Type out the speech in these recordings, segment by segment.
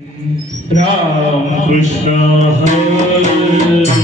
राम कृष्ण हरी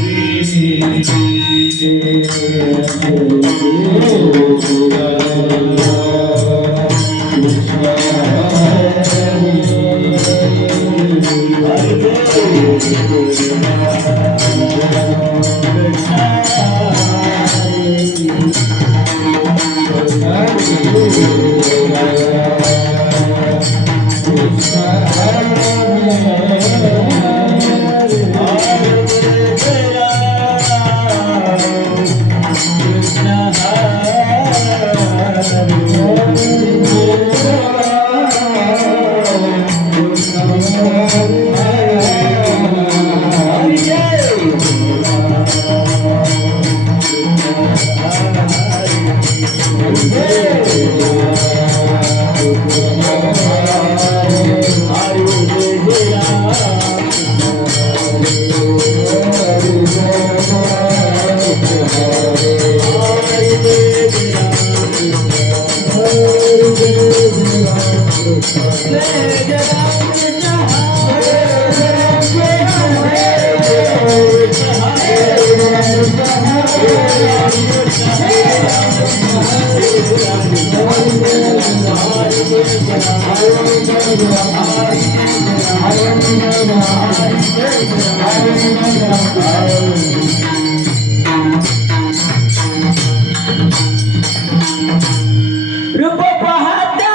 रूप पाहता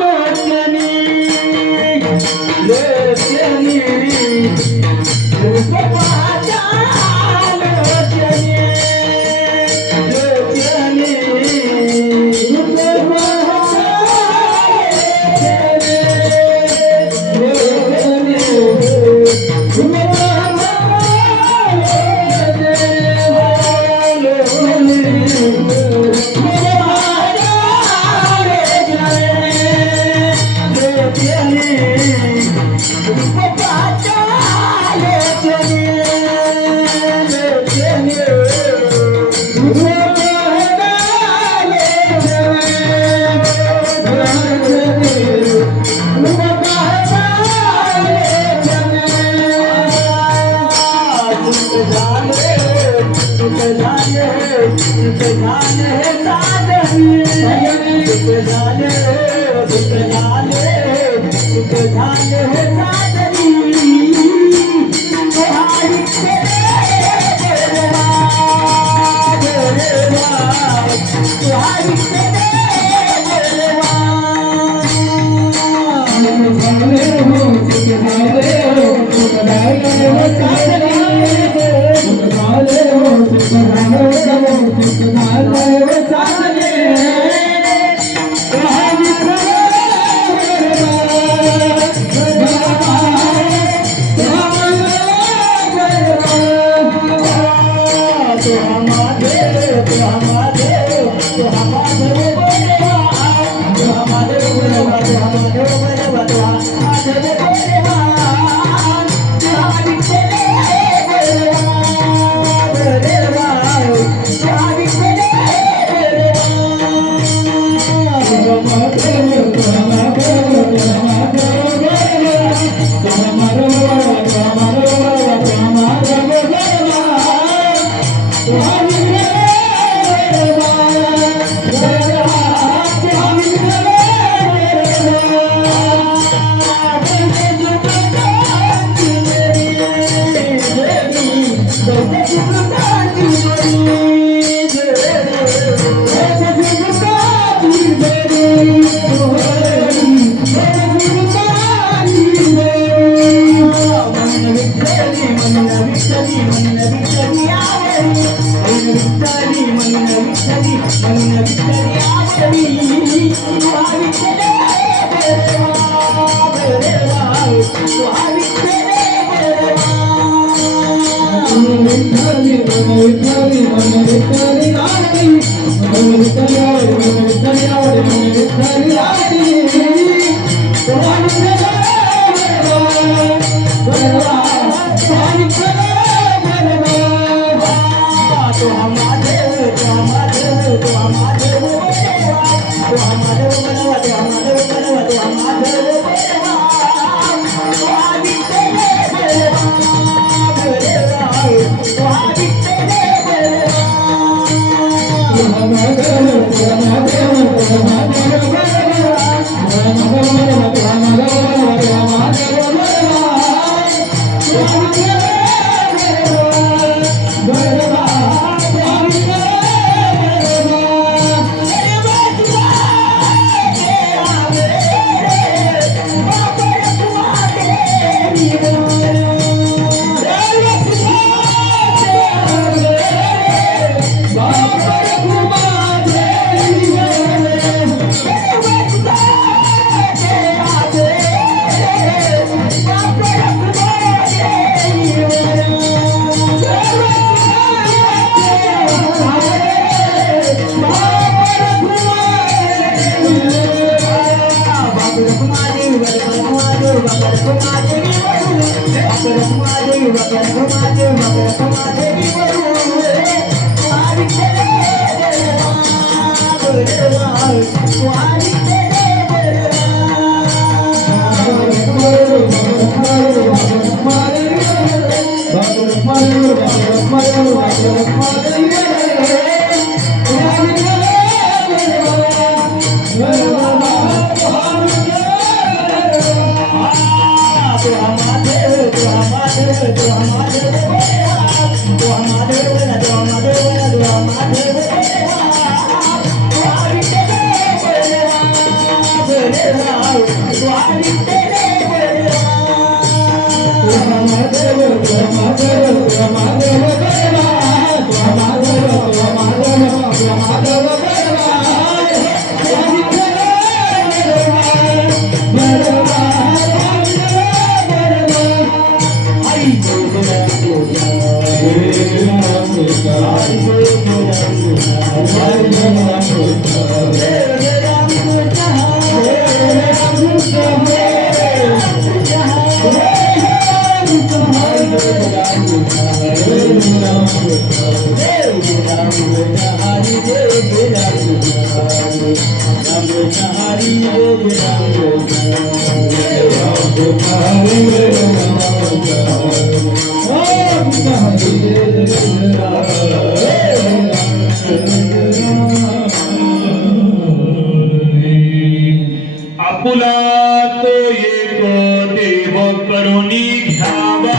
लोचनी लोचनी रूप पाहता लोचनी लोचनी रूप पाहता लोचनी आपुला तो एक देव करुणी घ्यावा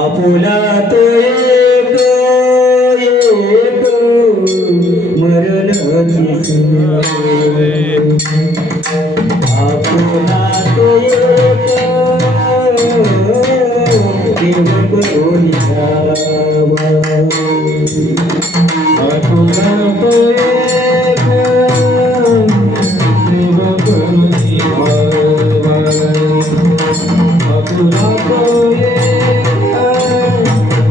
आपुला तो एक मरणाची करुणी घ्यावा आपुला तो एक देव करुणी घ्यावा आपुला तो एक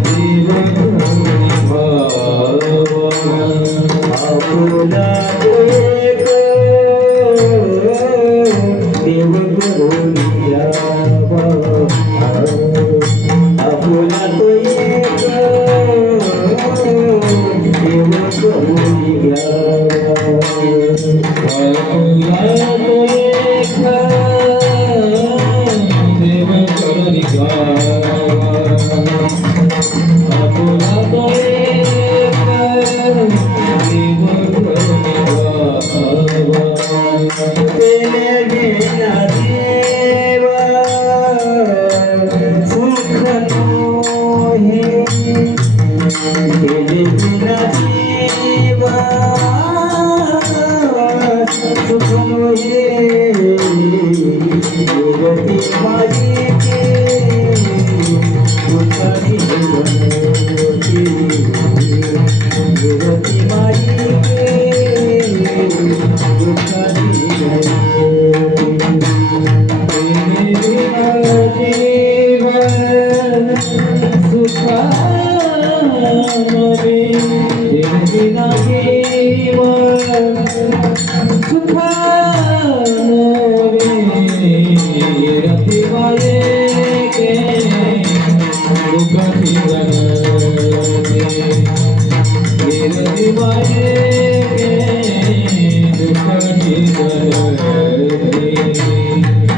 देव करुणी घ्यावा आपुला तो एक देव करुणी घ्यावा आपुला तो एक देव करुणी घ्यावा आपुला तो एक देव करुणी घ्यावा आपुला तो एक देव करुणी घ्यावा तेने बिना देवा सुख नोहे तेने बिना देवा सुख नोहे योगती माझी के दुःखाची बनवती योगती माझी के दुःखाची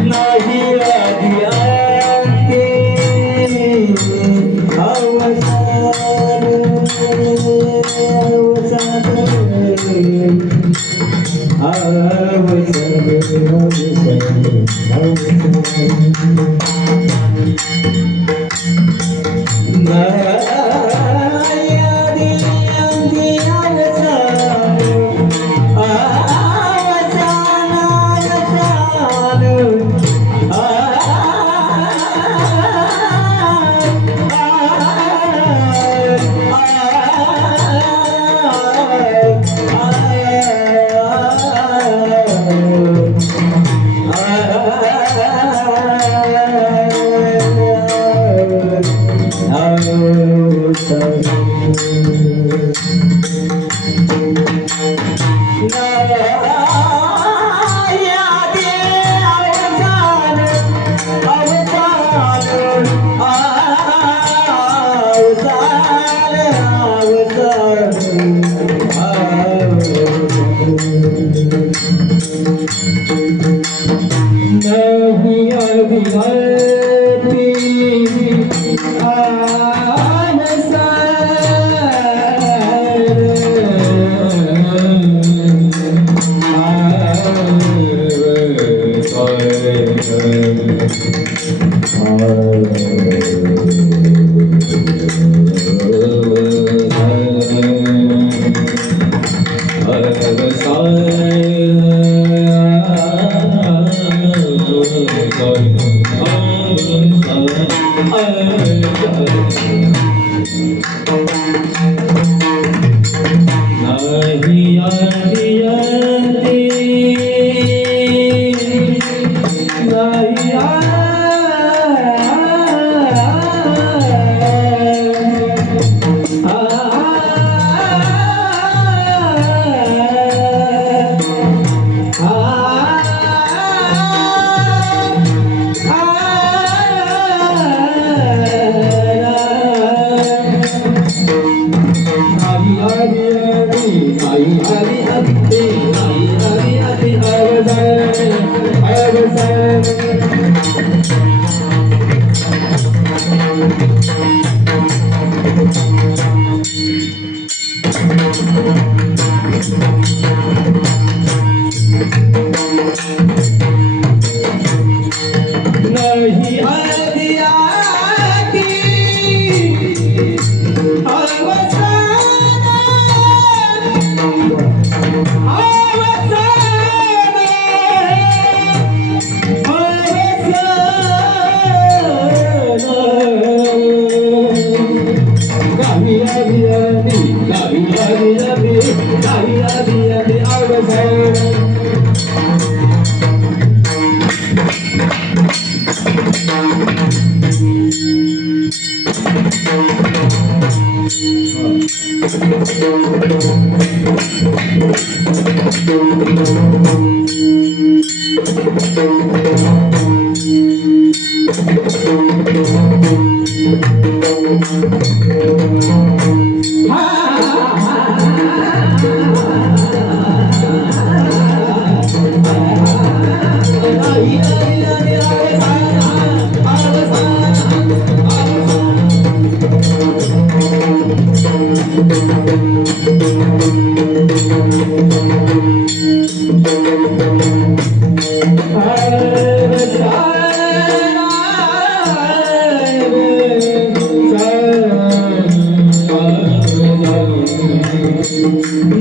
नाही आधी आते अवसान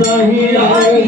नहीं आते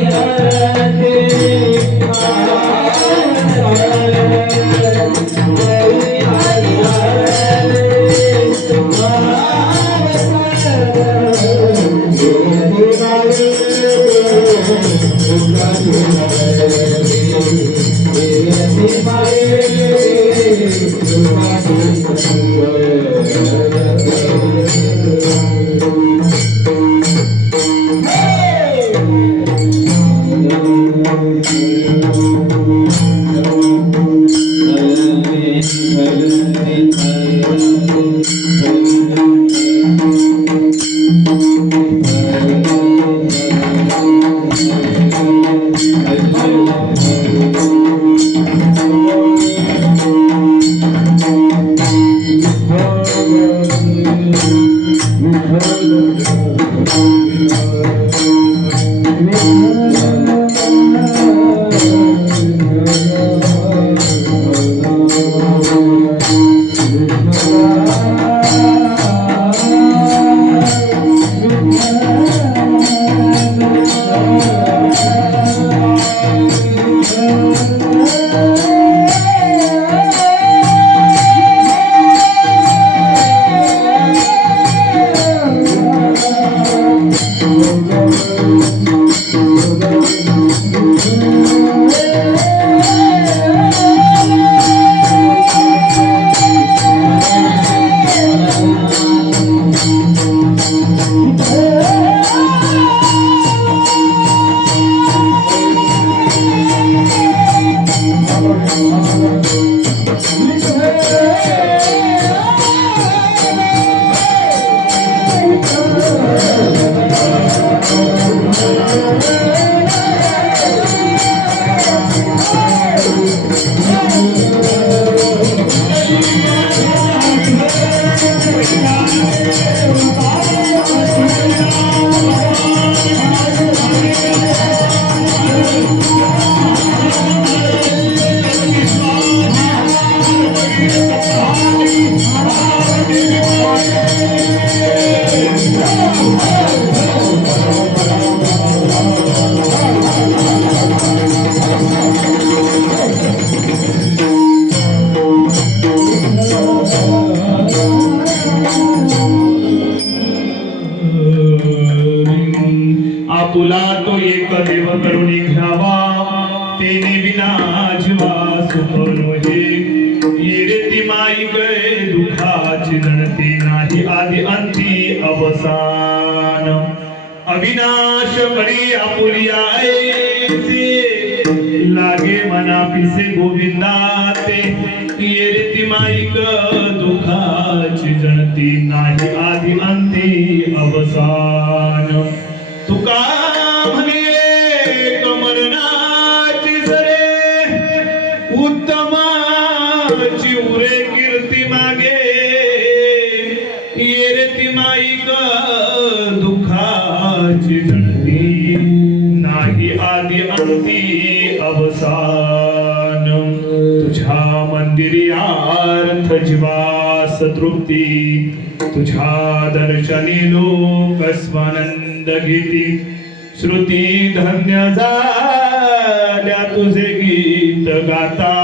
आपुला तो एक देव करुणी घ्यावा तेने विना जीवा सुखनो हे ये ती माई गए दुखाची गणती नाही आदि अंती अवसान अविनाश करी आपुलिया ऐसे लागे मना पिसे गोविंदा ते ये ती माई ग दुखाची गणती नाही आदि अंती अवसान तुका म्हणे कमरनाची सरे उत्तमाची उरे कीर्ती मागे ये ती माई ग दुखाची जणती नाही आदि अंती अवसान तुझ्या मंदिरी अर्थ जीवास तृप्ती तुझ्या दर्शनी लोक स्वानंद घेती श्रुती धन्य झाल्या तुझे गीत गाता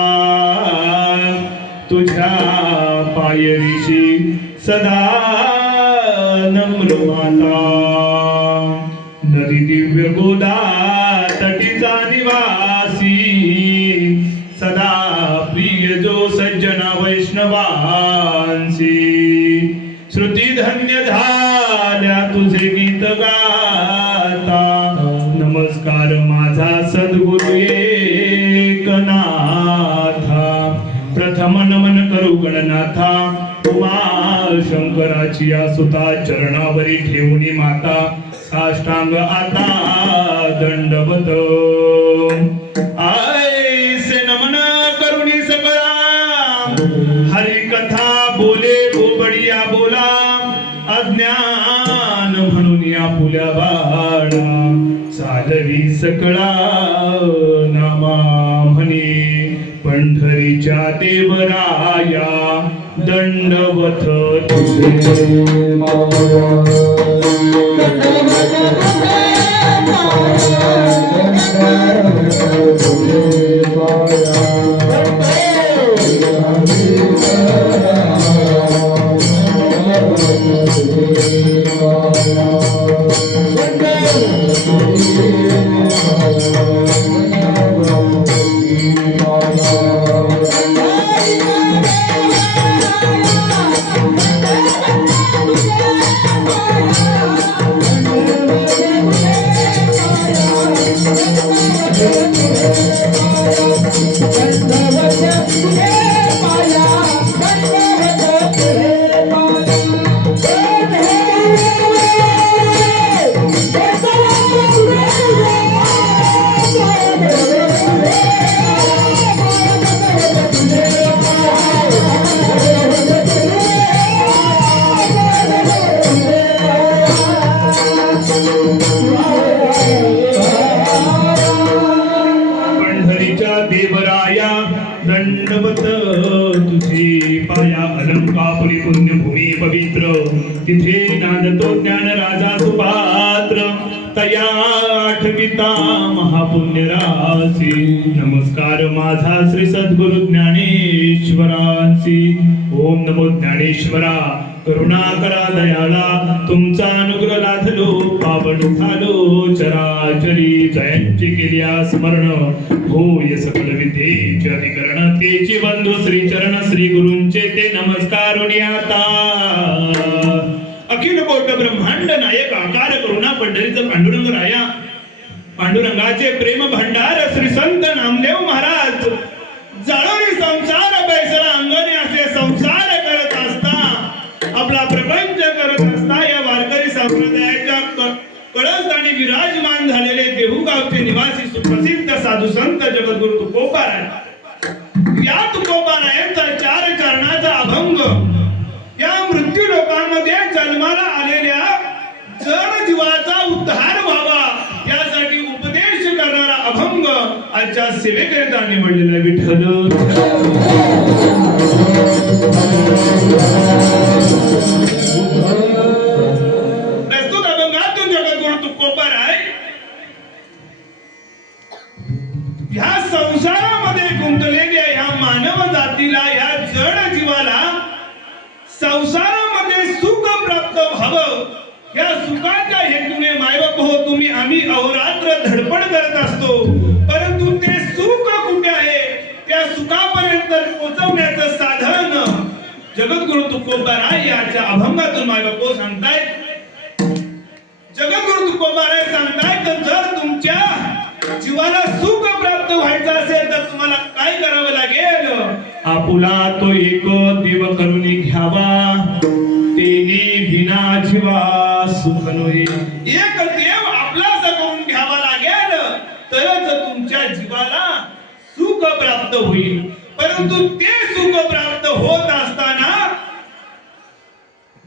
तुझ्या पायरीशी सदा नम्र माता नदी दिव्य गोदा तटीचा निवासी सदा प्रिय जो सज्जना वैष्णवांसी श्रुती धन्य झाल्या तुझे गीत गा एकनाथा प्रथम नमन करू गणनाथा उमा शंकराची या सुता चरणावरी ठेवणी माता साष्टांग आता दंडवत आयसे नमन करुणी सकळा हरी कथा बोले बोबडिया बोला अज्ञान म्हणून या पुल्या बाळा चालवी सकळा नामा म्हणे पंढरीच्या देवराया दंडवत देवराया दंडवत तुझी पाया अलंकापुरी पुण्यभूमी पवित्र तिथे नांदतो ज्ञान राजा सुपात्र तया आठविता महापुण्य राशी नमस्कार माझा श्री सद्गुरु ज्ञानेश्वरांसी ओम नमो ज्ञानेश्वरा करुणा करा दयाला तुमचा अनुग्रह लाधलो पावन झालो चराचरी जयंती केल्या स्मरण होय सकल विद्येचे अधिकरण तेची बंधू श्री चरण श्री गुरूंचे ते नमस्कार आता अखिल कोट ब्रह्मांड नायक आकार करुणा पंढरीचा पांडुरंग राया पांडुरंगाचे प्रेम भंडार श्री संत नामदेव महाराज जाळोनी संसार बैसला अंगणी असे संसार करत असता आपला प्रपंच करत असता या वारकरी संप्रदायाच्या कळसदानी विराजमान झालेले देहूगावचे निवासी सुप्रसिद्ध साधू संत जगद्गुरु तुकोबाराय या तुकोबारायांचा चार चरणाचा अभंग या मृत्यू लोकांमध्ये जन्माला आलेल्या जन जीवाचा उद्धार व्हावा यासाठी उपदेश करणारा अभंग आजच्या सेवेकरिता निवडलेला विठ्ठल प्रस्तुत अभंगातून जगद्गुरु तुकोबाराय ह्या संसारामध्ये गुंतलेल्या ह्या मानव जातीला ह्या जड जीवाला संसारामध्ये सुख प्राप्त व्हावं या सुखाच्या हेतूने मायबाप हो तुम्ही आम्ही अहोरात्र धडपड करत असतो परंतु ते सुख कुठे आहे त्या सुखापर्यंत पोहोचवण्याचं साधन जगद्गुरु तुकोबाराय याच्या अभंगातून मायबाप सांगतायत जगद्गुरु तुकोबाराय सांगतायत जर तुमच्या जीवाला सुख प्राप्त व्हायचं असेल तर तुम्हाला काय करावं लागेल आपुला तो एक देव करुणी घ्यावा तेने विना जीवा सुख नये एक देव आपलासा करून घ्यावा लागेल तरच तुमच्या जीवाला सुख प्राप्त होईल परंतु ते सुख प्राप्त होत असताना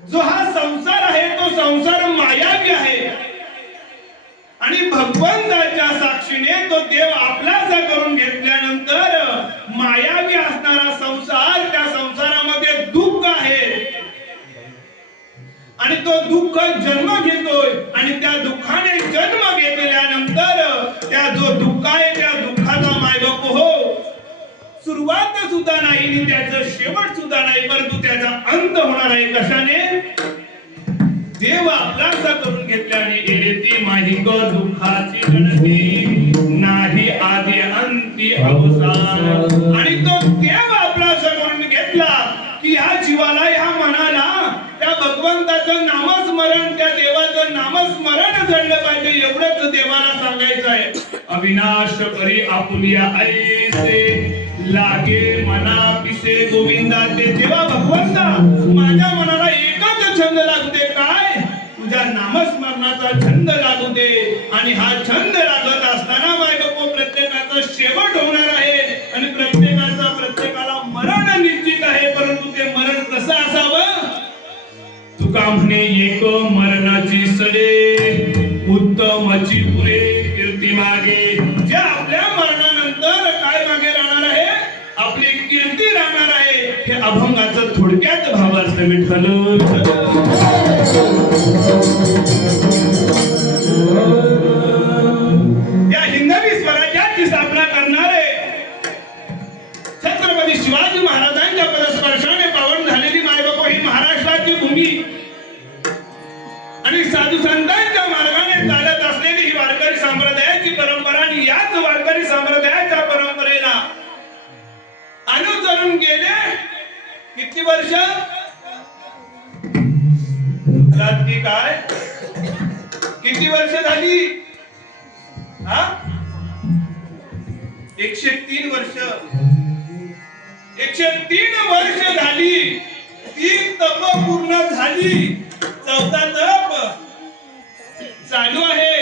जो हा संसार आहे तो संसार मायावी आहे आणि भगवंताच्या साक्षीने तो देव आपलासा करून घेतल्यानंतर मायावी असणारा संसार त्या संसारामध्ये दुःख आहे आणि तो दुःख जन्म घेतोय आणि त्या दुःखाने जन्म घेतल्यानंतर त्या जो दुःख आहे त्या दुःखाचा मायबाप हो सुरुवात सुद्धा नाही आणि त्याचं शेवट सुद्धा नाही परंतु त्याचा अंत होणार आहे कशाने देव आपलासा करून घेतल्याने येते ती माहिक दुःखाची गणती नाही आदी अंती अवसान आणि तो देव आपलासा करून घेतला की ह्या जीवाला ह्या मनाला त्या भगवंताचं नामस्मरण त्या देवाचं तुझं नामस्मरण घडलं पाहिजे एवढंच देवाला सांगायचं आहे. अविनाश करी आपुलिया ऐसे लागे मना पिसे गोविंदा ते देवा भगवंता माझ्या मनाला एकच छंद लागू दे काय तुझ्या नामस्मरणाचा छंद लागू दे. आणि हा छंद लागत असताना बायको प्रत्येकाचा शेवट होणार आहे आणि प्रत्येकाला मरण निश्चित आहे. परंतु ते मरण कसं असावं तुका म्हणे एक मरणाची सडे उत्तमची पुरे कीर्ती मागे. जे आपल्या मरणानंतर काय मागे राहणार आहे आपली कीर्ती राहणार आहे. हे अभंगाचं थोडक्यात भावार्थ विठ्ठल. या हिंदवी स्वराज्याची स्थापना करणारे छत्रपती शिवाजी महाराजांच्या पदस्पर्शाने पावन झालेली मायबाप ही महाराष्ट्राची भूमी आणि साधू संतांच्या मार्गाने चालत असलेली ही वारकरी संप्रदायाची परंपरा. आणि याच वारकरी संप्रदायाच्या परंपरेला अनुसरून गेले किती वर्ष रात्री काय किती वर्ष झाली 103 वर्ष 103 वर्ष झाली. 3 तप पूर्ण झाली. 4था तप चालू आहे.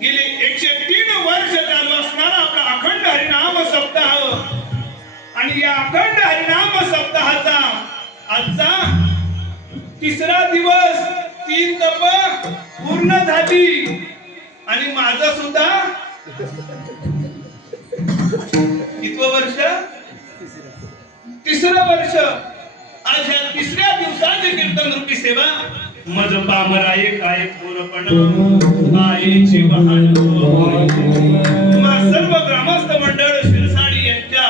गेली 103 वर्ष चालू असणारा आपला अखंड हरिनाम सप्ताह आणि या अखंड हरिनाम सप्ताहाचा आजचा 3रा दिवस. 3 तप पूर्ण झाली आणि माझं सुद्धा कितवं वर्ष 3रं वर्ष. आज या 3ऱ्या दिवसाची कीर्तन रूपी सेवा मज पामराये काय थोरपण आईची वाहन. सर्व ग्रामस्थ मंडळ शिरसाडी यांच्या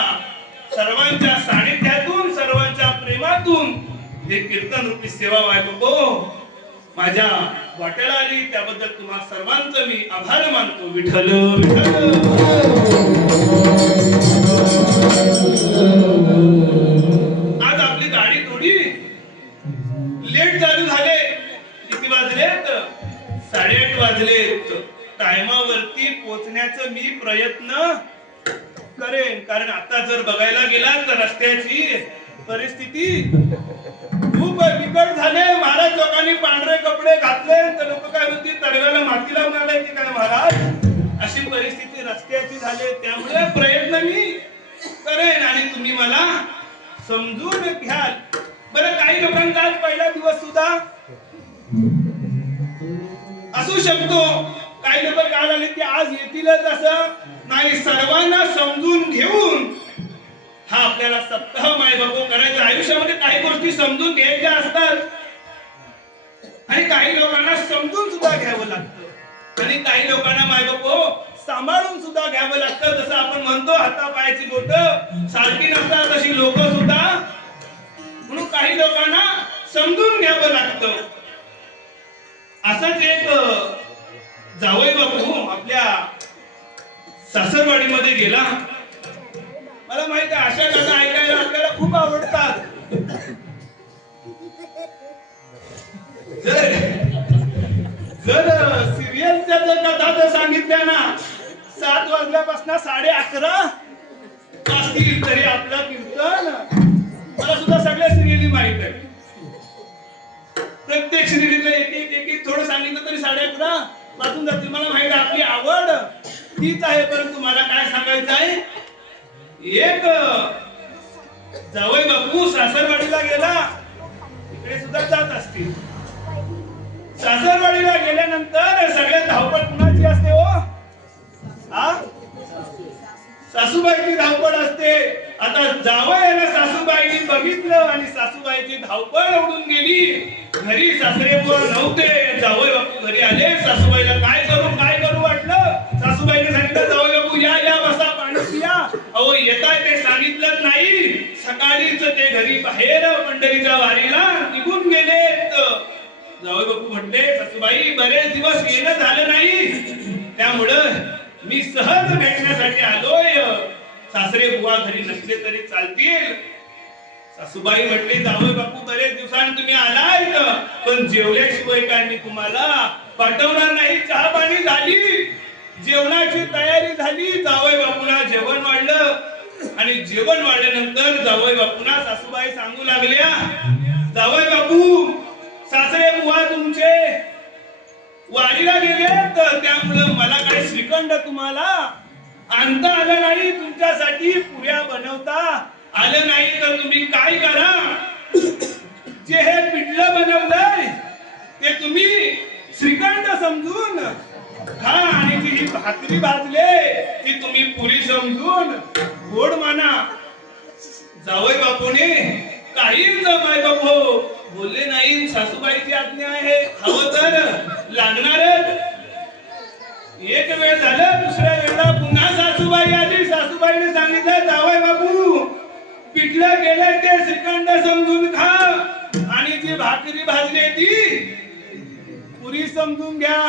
सर्वांच्या सानिध्यातून सर्वांच्या प्रेमातून हे कीर्तन रूपी सेवा वायको माझ्या वाट्याला आली. त्याबद्दल तुम्हा सर्वांचं मी आभार मानतो. विठ्ठल विठ्ठल. आज आपली गाडी थोडी लेट चालू झाले. किती वाजलेत 8:30 वाजलेत. टायमावरती पोहोचण्याचं मी प्रयत्न करेन. कारण आता जर बघायला गेला तर रस्त्याची परिस्थिती खूप बिकट झाले. महाराज लोकांनी पांढरे कपडे घातले तर लोक काय म्हणतील तडव्याला माती लावून आले की काय महाराज. अशी परिस्थिती रस्त्याची झाली. त्यामुळे प्रयत्न मी करेन आणि तुम्ही मला समजून घ्याल. बरं काही लोकांचा आज पहिला दिवस सुद्धा असू शकतो. काही लोक काल आले की आज येतीलच असं नाही. सर्वांना समजून घेऊन हा आपल्याला सप्ताह मायबापू करायचा. आयुष्यामध्ये काही गोष्टी समजून घ्यायच्या असतात आणि काही लोकांना समजून सुद्धा घ्यावं लागतं आणि काही लोकांना मायबापू सांभाळून सुद्धा घ्यावं लागतं. जसं आपण म्हणतो हातापायाची बोट सारखी नसतात तशी लोक सुद्धा. म्हणून काही लोकांना समजून घ्यावं लागतं. असंच एक जावई बापू आपल्या सासरवाडीमध्ये गेला. मला माहित आहे अशा कथा ऐकायला आपल्याला खूप आवडतात. जर सिरियलच्या जर कथा जर सांगितल्या ना 7 वाजल्यापासून 11:30 असतील तरी आपलं कीर्तन मला सुद्धा सगळ्या सिरियली माहित आहे. प्रत्येक सिरियलीतलं एक थोडं सांगितलं तरी 11:30 वाजून जातील. मला माहित आहे आपली आवड तीच आहे. परंतु मला काय सांगायचं आहे एक जावई बापू सासरवाडीला गेला. इकडे सुद्धा जात असतील. सासरवाडीला गेल्यानंतर सगळ्यात धावपळ कुणाची असते हो सासूबाईची धावपळ असते. आता जावयाला सासूबाईंनी बघितलं आणि सासूबाईची धावपळ उडून गेली. घरी सासरे नव्हते. जावई बापू घरी आले. सासूबाईला काय करू वाटलं. सासूबाईने सांगितलं जावई बापू या बसा पाणी पिया. अहो येताय ते सांगितलं नाही. सकाळीच ते घरी बाहेर पंढरीच्या वारीला निघून गेलेत. जावई बापू म्हटले सासूबाई बरेच दिवस येणं झालं नाही त्यामुळं मी सहज भेटण्यासाठी आलोय. सासरे बुवा घरी नसले तरी चालतील. सासूबाई म्हटली, जावई बापू बरेच दिवसांनी तुम्ही आलात, पण जेवल्याशिवाय काय मी तुम्हाला पाठवणार नाही. चहा पाणी झाली, जेवणाची तयारी झाली. जावई बापूला जेवण वाढलं आणि जेवण वाढल्यानंतर जावई बापूंना सासूबाई सांगू लागल्या, जावई बापू, सासरे बुवा तुमचे वारीला गेले, तर त्यामुळे मला काही श्रीखंड तुम्हाला आणता आलं नाही, तुमच्यासाठी पुऱ्या बनवता आलं नाही. तर तुम्ही काय करा, जे हे पिठलं बनवलंय ते तुम्ही श्रीखंड समजून खा, आणि ती ही भाकरी भाजले ती तुम्ही पुरी समजून गोड माना. जावई बापूने काही जमाय बापू बोलले नाही. सासूबाईची आज्ञा आहे, हवं तर लागणारच. एक वेळ झालं, दुसऱ्या वेळेला पुन्हा सासूबाई आली. सासूबाईने सांगितलं, जावई बापू, पिठलं गेलंय ते श्रीखंड समजून खा, आणि जी भाकरी भाजली ती पुरी समजून घ्या.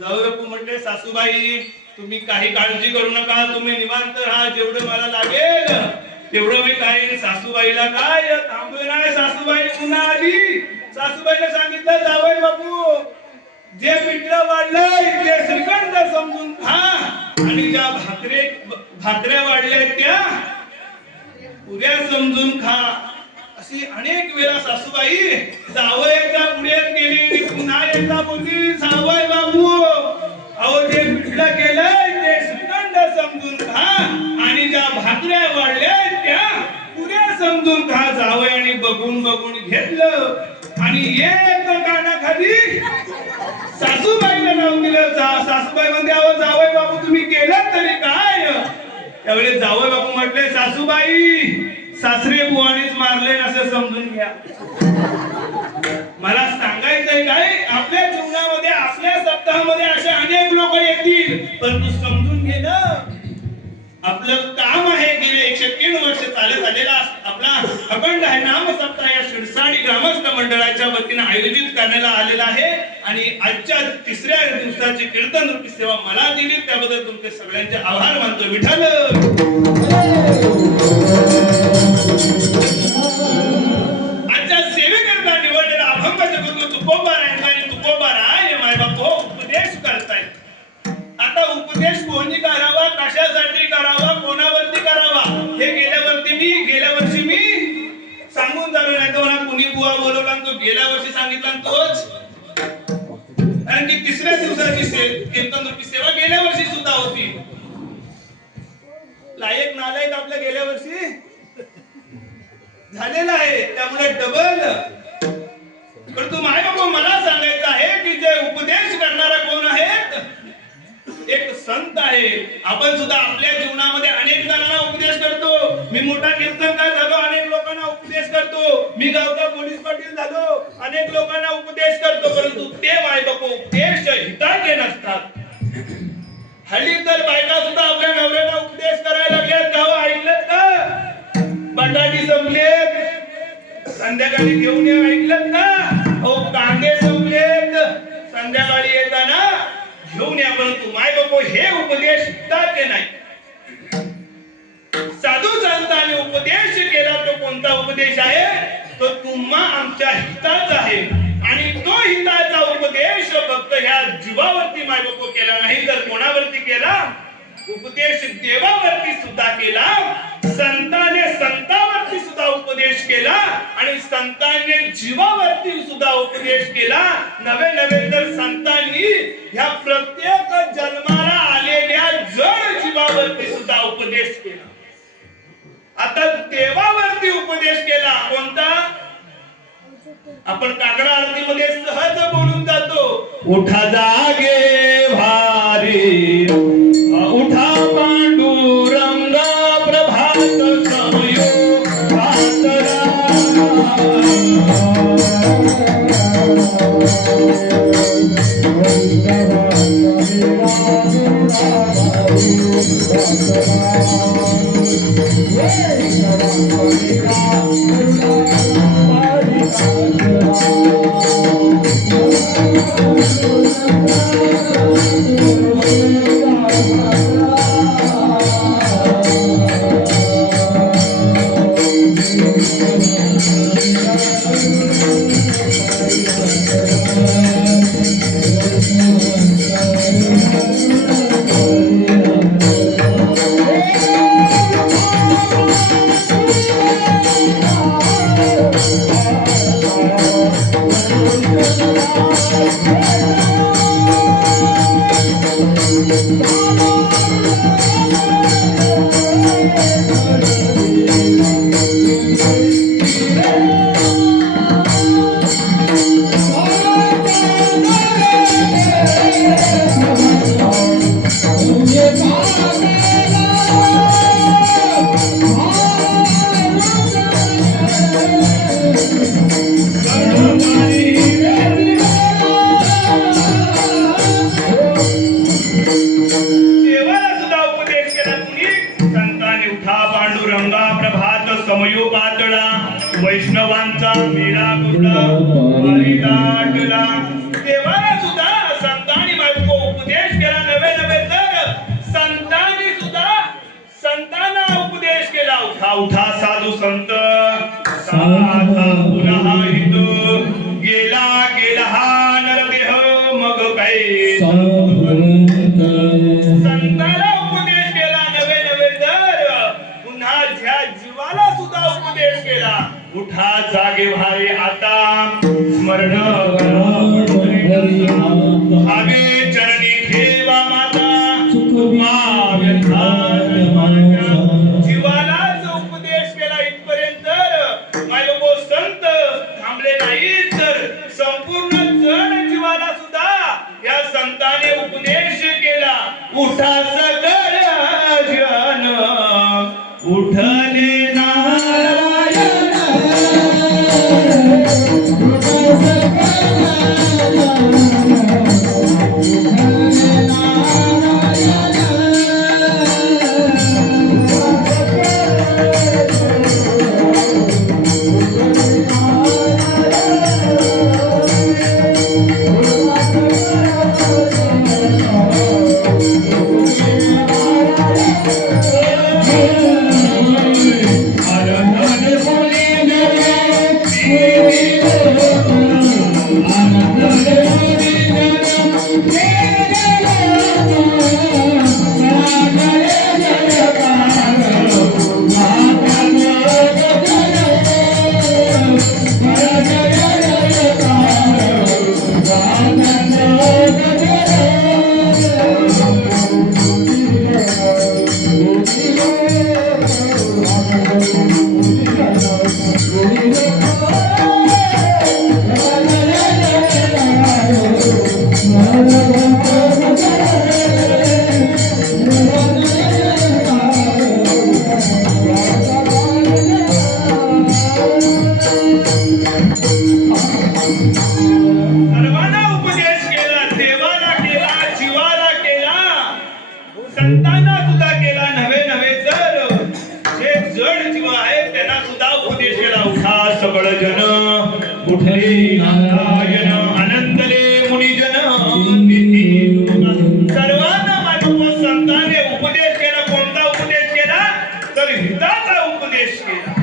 जावई बापू म्हटले, सासूबाई तुम्ही काही काळजी करू नका, तुम्ही निवांत राहा, जेवढं मला लागेल तेवढं मी खाईन. सासूबाईला काय थांबलं नाही. सासूबाई पुन्हा आली. सासूबाईला सांगितलं, जावई बापू, जे पिठलं वाढलंय ते श्रीखंड समजून खा, आणि ज्या भाकऱ्या वाढल्या त्या पुऱ्या समजून खा. अशी अनेक वेळा सासूबाई जावयाच्या पुढ्यात गेली, पुन्हा एकदा बोलली, जावई बापू, अहो जे पिठलं केलंय ते श्रीखंड समजून खा, आणि ज्या भाकऱ्या वाढल्या त्या पुऱ्या समजून खा. जावयाने बघून बघून घेतलं, आणि एक कानाखाली सासूबाईला लावून दिलं. सासूबाई म्हणते, अहो जावई बापू तुम्ही केलं तरी काय. त्यावेळेस जावई बापू म्हटले, सासूबाई, सासरे बुवानीच मारले असं समजून घ्या. मला सांगायचंय काय, आपल्या जीवनामध्ये आपल्या सप्ताहामध्ये असे अनेक लोक येतील, पण तू समजून घे ना, आपलं काम आहे गेले 103 वर्ष चालत आलेला आपला अखंड आहे नाम सप्ताह या शिरसाडी ग्रामस्थ मंडळाच्या वतीने आयोजित करण्यात आलेला आहे. आणि आजच्या तिसऱ्या दिवसाची कीर्तन रूपी सेवा मला दिली, त्याबद्दल तुमचे सगळ्यांचे आभार मानतो. विठ्ठल. आजच्या सेवेकरता निवडलेला अभंगाचे गुरु तुकोबा राय तुकोबा राय मायबाप उपदेश करतायत. आता उपदेश कोणी करावा, कशासाठी करावा, कोणावरती करावा, हे गेल्या वर्षी मी सांगून झालो. नाही तर मला कुणी बुवा बोलवला, तो गेल्या वर्षी सांगितला तोच. कारण की तिसऱ्या दिवसाची कीर्तन रूपी सेवा गेल्या वर्षी सुद्धा होती. लायक नालायक आपल्या गेल्या वर्षी झालेला आहे, त्यामुळे डबल. परंतु माय बाबा मला सांगायचं आहे की जे उपदेश करणारा कोण आहेत, एक संत आहे. आपण सुद्धा आपल्या जीवनामध्ये अनेक जणांना उपदेश करतो. मी मोठा कीर्तनकार झालो, अनेक लोकांना उपदेश करतो. मी गावचा पोलीस पाटील झालो, अनेक लोकांना उपदेश करतो. परंतु ते माय बाप उपदेश हिताचे नसतात. हल्ली तर बायका सुद्धा आपल्या नवऱ्याला उपदेश करायला लागल्यात. गाव ऐकलं का, बटाटी संपलेत संध्याकाळी घेऊन या, ऐकलं का, अहो कांदे संपलेत संध्याकाळी येताना घेऊन या. परंतु माय बाप हे उपदेश हिताचे नाही. साधू संतांनी उपदेश केला तो कोणता उपदेश आहे, तो तुम्हा आमच्या हिताचा आहे. आणि तो हिताचा उपदेश फक्त ह्या जीवावरती माय बाप केला नाही, तर कोणावरती केला, उपदेश देवावरती सुद्धा केला. संतांनी संतावरती सुद्धा उपदेश केला, आणि संतांनी जीवावरती सुद्धा उपदेश केला. नवे तर संतांनी ह्या प्रत्येक जन्माला आलेल्या जड जीवावरती सुद्धा उपदेश केला. आता देवावरती उपदेश केला कोणता, आपण काकडा आरतीमध्ये सहज बोलून जातो, उठा जागे भारी, उठा पांडुरंगा प्रभात समयो भातरा. उठा पांडुरंगा प्रभात समयो पातळा वैष्णवांचा मेळा कुठला वारी दाटला देवाला सुद्धा संतांनी बायको उपदेश केला नवे नवे तर संतांनी सुद्धा संतांना उपदेश केला उठा उठा साधू संत साधा पुन्हा हिंदू गेला गेला हा नरदेह मग काय संताला उपदेश केला नवे नवे तर पुन्हा ज्या जीवाला सुद्धा उपदेश केला उठा जागे व्हावे आता स्मरण भावे चरणी ठेवा माता जीवालाच उपदेश केला इथपर्यंत मायलोको संत थांबले नाही तर संपूर्ण जण जीवाला सुद्धा या संताने उपदेश केला उठा सगळ जन उठले नारायण संतांना सुद्धा केला नवे नवे तर जे जड जीव आहेत त्यांना सुद्धा उपदेश केला उठा सगळ जन उठले नारायण अनंतले मुनिजन सर्वांना माझ्या संतांनी उपदेश केला कोणता उपदेश केला तर हिताचा उपदेश केला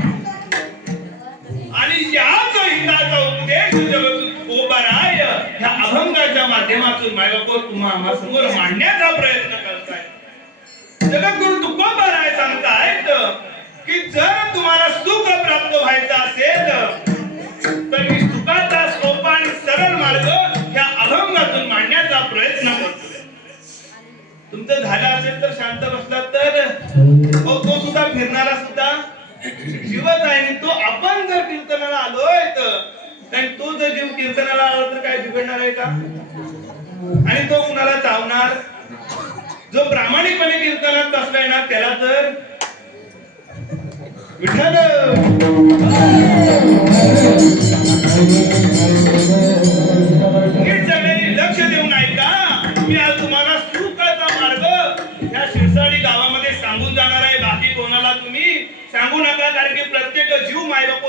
आणि याच हिताचा उपदेश जगत उभाराय ह्या अभंगाच्या माध्यमातून मायबाप तुम्हा समोर मांडण्याचा प्रयत्न करताय जगद्गुरु तुकोबाराय सांगतायत की जर तुम्हाला सुख प्राप्त व्हायचं असेल तर मी सुखाचा सोपा आणि सरळ मार्ग ह्या अभंगातून मांडण्याचा प्रयत्न करतोय तुमचं झालं असेल तर शांत बसला तर तो सुद्धा फिरणारा सुद्धा जीवच आहे आणि तो आपण जर कीर्तनाला आलोय तर तो जर जीव कीर्तनाला आला तर काय बिघडणार आहे का आणि तो कुणाला चावणार जो प्रामाणिकपणे कीर्तनात बसलाय ना त्याला तर विठ्ठल नीट सगळे लक्ष देऊन ऐका मी आज तुम्हाला सुखाचा मार्ग या शिरसाडी गावामध्ये सांगून जाणार आहे बाकी कोणाला तुम्ही सांगू नका कारण की प्रत्येक जीव मायबाप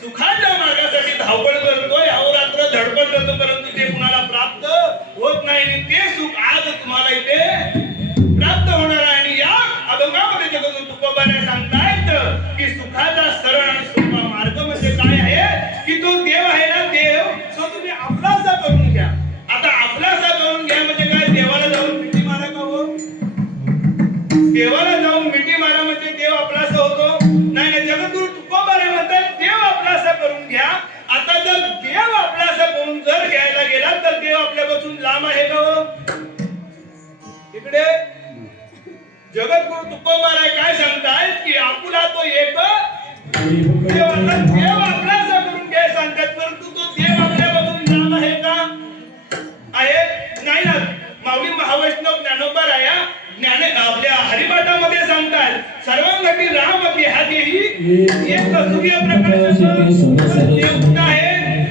सुखाच्या मार्गासाठी धावपळ करतोय अहोरात्र धडपड करतो परंतु ते कुणाला प्राप्त होत नाही आणि ते सुख आज तुम्हाला इथे प्राप्त होणार आहे आणि या अभंगामध्ये जगद्गुरु तुकोबाने सांगतायत की सुखाचा सरळ आणि सोपा मार्ग म्हणजे काय आहे की तो देव आहे ना देव तो तुम्ही आपलासा करून घ्या आता आपलासा करून घ्या म्हणजे काय देवाला जाऊन मिठी मारा का हो देवाला जाऊन मिठी मारा म्हणजे देव आपलासा होतो नाही नाही जगद्गुरु तुकोबाने म्हणतात देव आपलासा करून घ्या आता जर देव आपलासा करून जर घ्यायला गेला तर देव आपल्यापासून लांब आहे का हो इकडे जगद्गुरु तुकोबाराय काय सांगतायत की आपुला तो एक देव आपलासा करून घ्याय सांगतात परंतु तो देव आपल्यापासून लांब आहे का आहे नाही ना माऊली महावैष्णव ज्ञानोबा राया आपल्या हरिपाठामध्ये सांगतात सर्वांगठी राम देहादेही एक सूर्य प्रकाशाचं देव आहे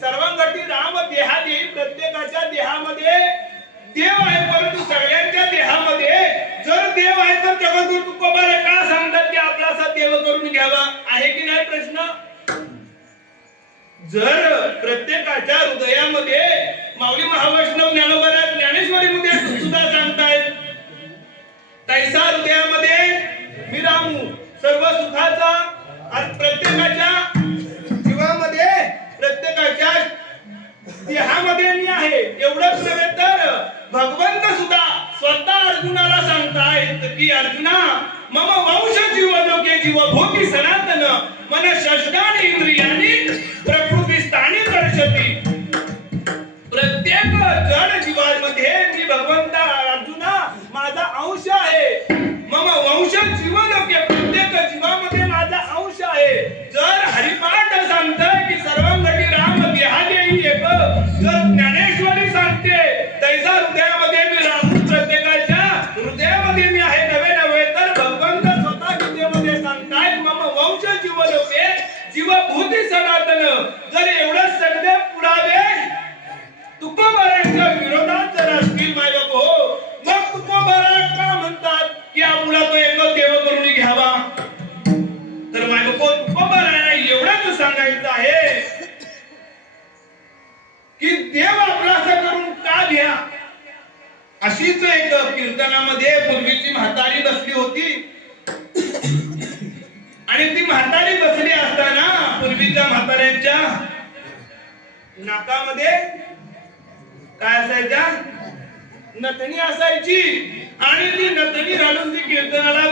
सर्वांगठी राम देहादेही प्रत्येकाच्या देहामध्ये देव आहे परंतु सगळ्यांच्या देहामध्ये जर देव आहे तर जगद्गुरु तुकोबारा का सांगतात की आपला असा देव करून घ्यावा? आहे की नाही प्रश्न? जर प्रत्येकाच्या हृदयामध्ये माऊली महावैष्णव ज्ञानोबा ज्ञानेश्वरीमध्ये सुद्धा सांगतायत, तैसा हृदयामध्ये मी राहू सर्व सुखाचा, आणि प्रत्येकाच्या जीवामध्ये प्रत्येकाच्या देहामध्ये मी आहे. एवढंच नव्हे तर भगवंत सुद्धा स्वतः अर्जुनाला सांगतायत की अर्जुना मम वंश जीवलोके जीवभूती सनातन मन षष्ठानि इंद्रियानि प्रकृती स्थानी दर्शती. प्रत्येक जड जीवांमध्ये मी भगवंत अर्जुना माझा अंश आहे. मम वंश जीवलोके प्रत्येक जीवामध्ये माझा अंश आहे. जर हरिपाठ सांगतं की सर्वंगठी राम देहादेही एक, जर ज्ञानेश्वरी सांगते तैसा हृदयामध्ये मी राहून प्रत्येकाच्या हृदयामध्ये मी आहे. नव्हे तर भगवंत स्वतः गीतेमध्ये सांगतायत मम वंश जीवलोके जीवभूती सनातन. जर एवढं सगळे पुरावे तुकोबारांच्या विरोधात जर असतील मायबाप हो, मग तुकोबारा का म्हणतात की आपला तो एक देव करून घ्यावा? तर मायबाप तुकोबारांना एवढंच सांगायचं आहे की देव आपला असं करून का घ्या? अशीच एक कीर्तनामध्ये पूर्वीची म्हातारी बसली होती आणि ती म्हातारी बसली असताना पूर्वीच्या म्हाताऱ्यांच्या नाकामध्ये काय असायच्या? नथनी असायची. आणि ती नथनी घालून ती कीर्तनाला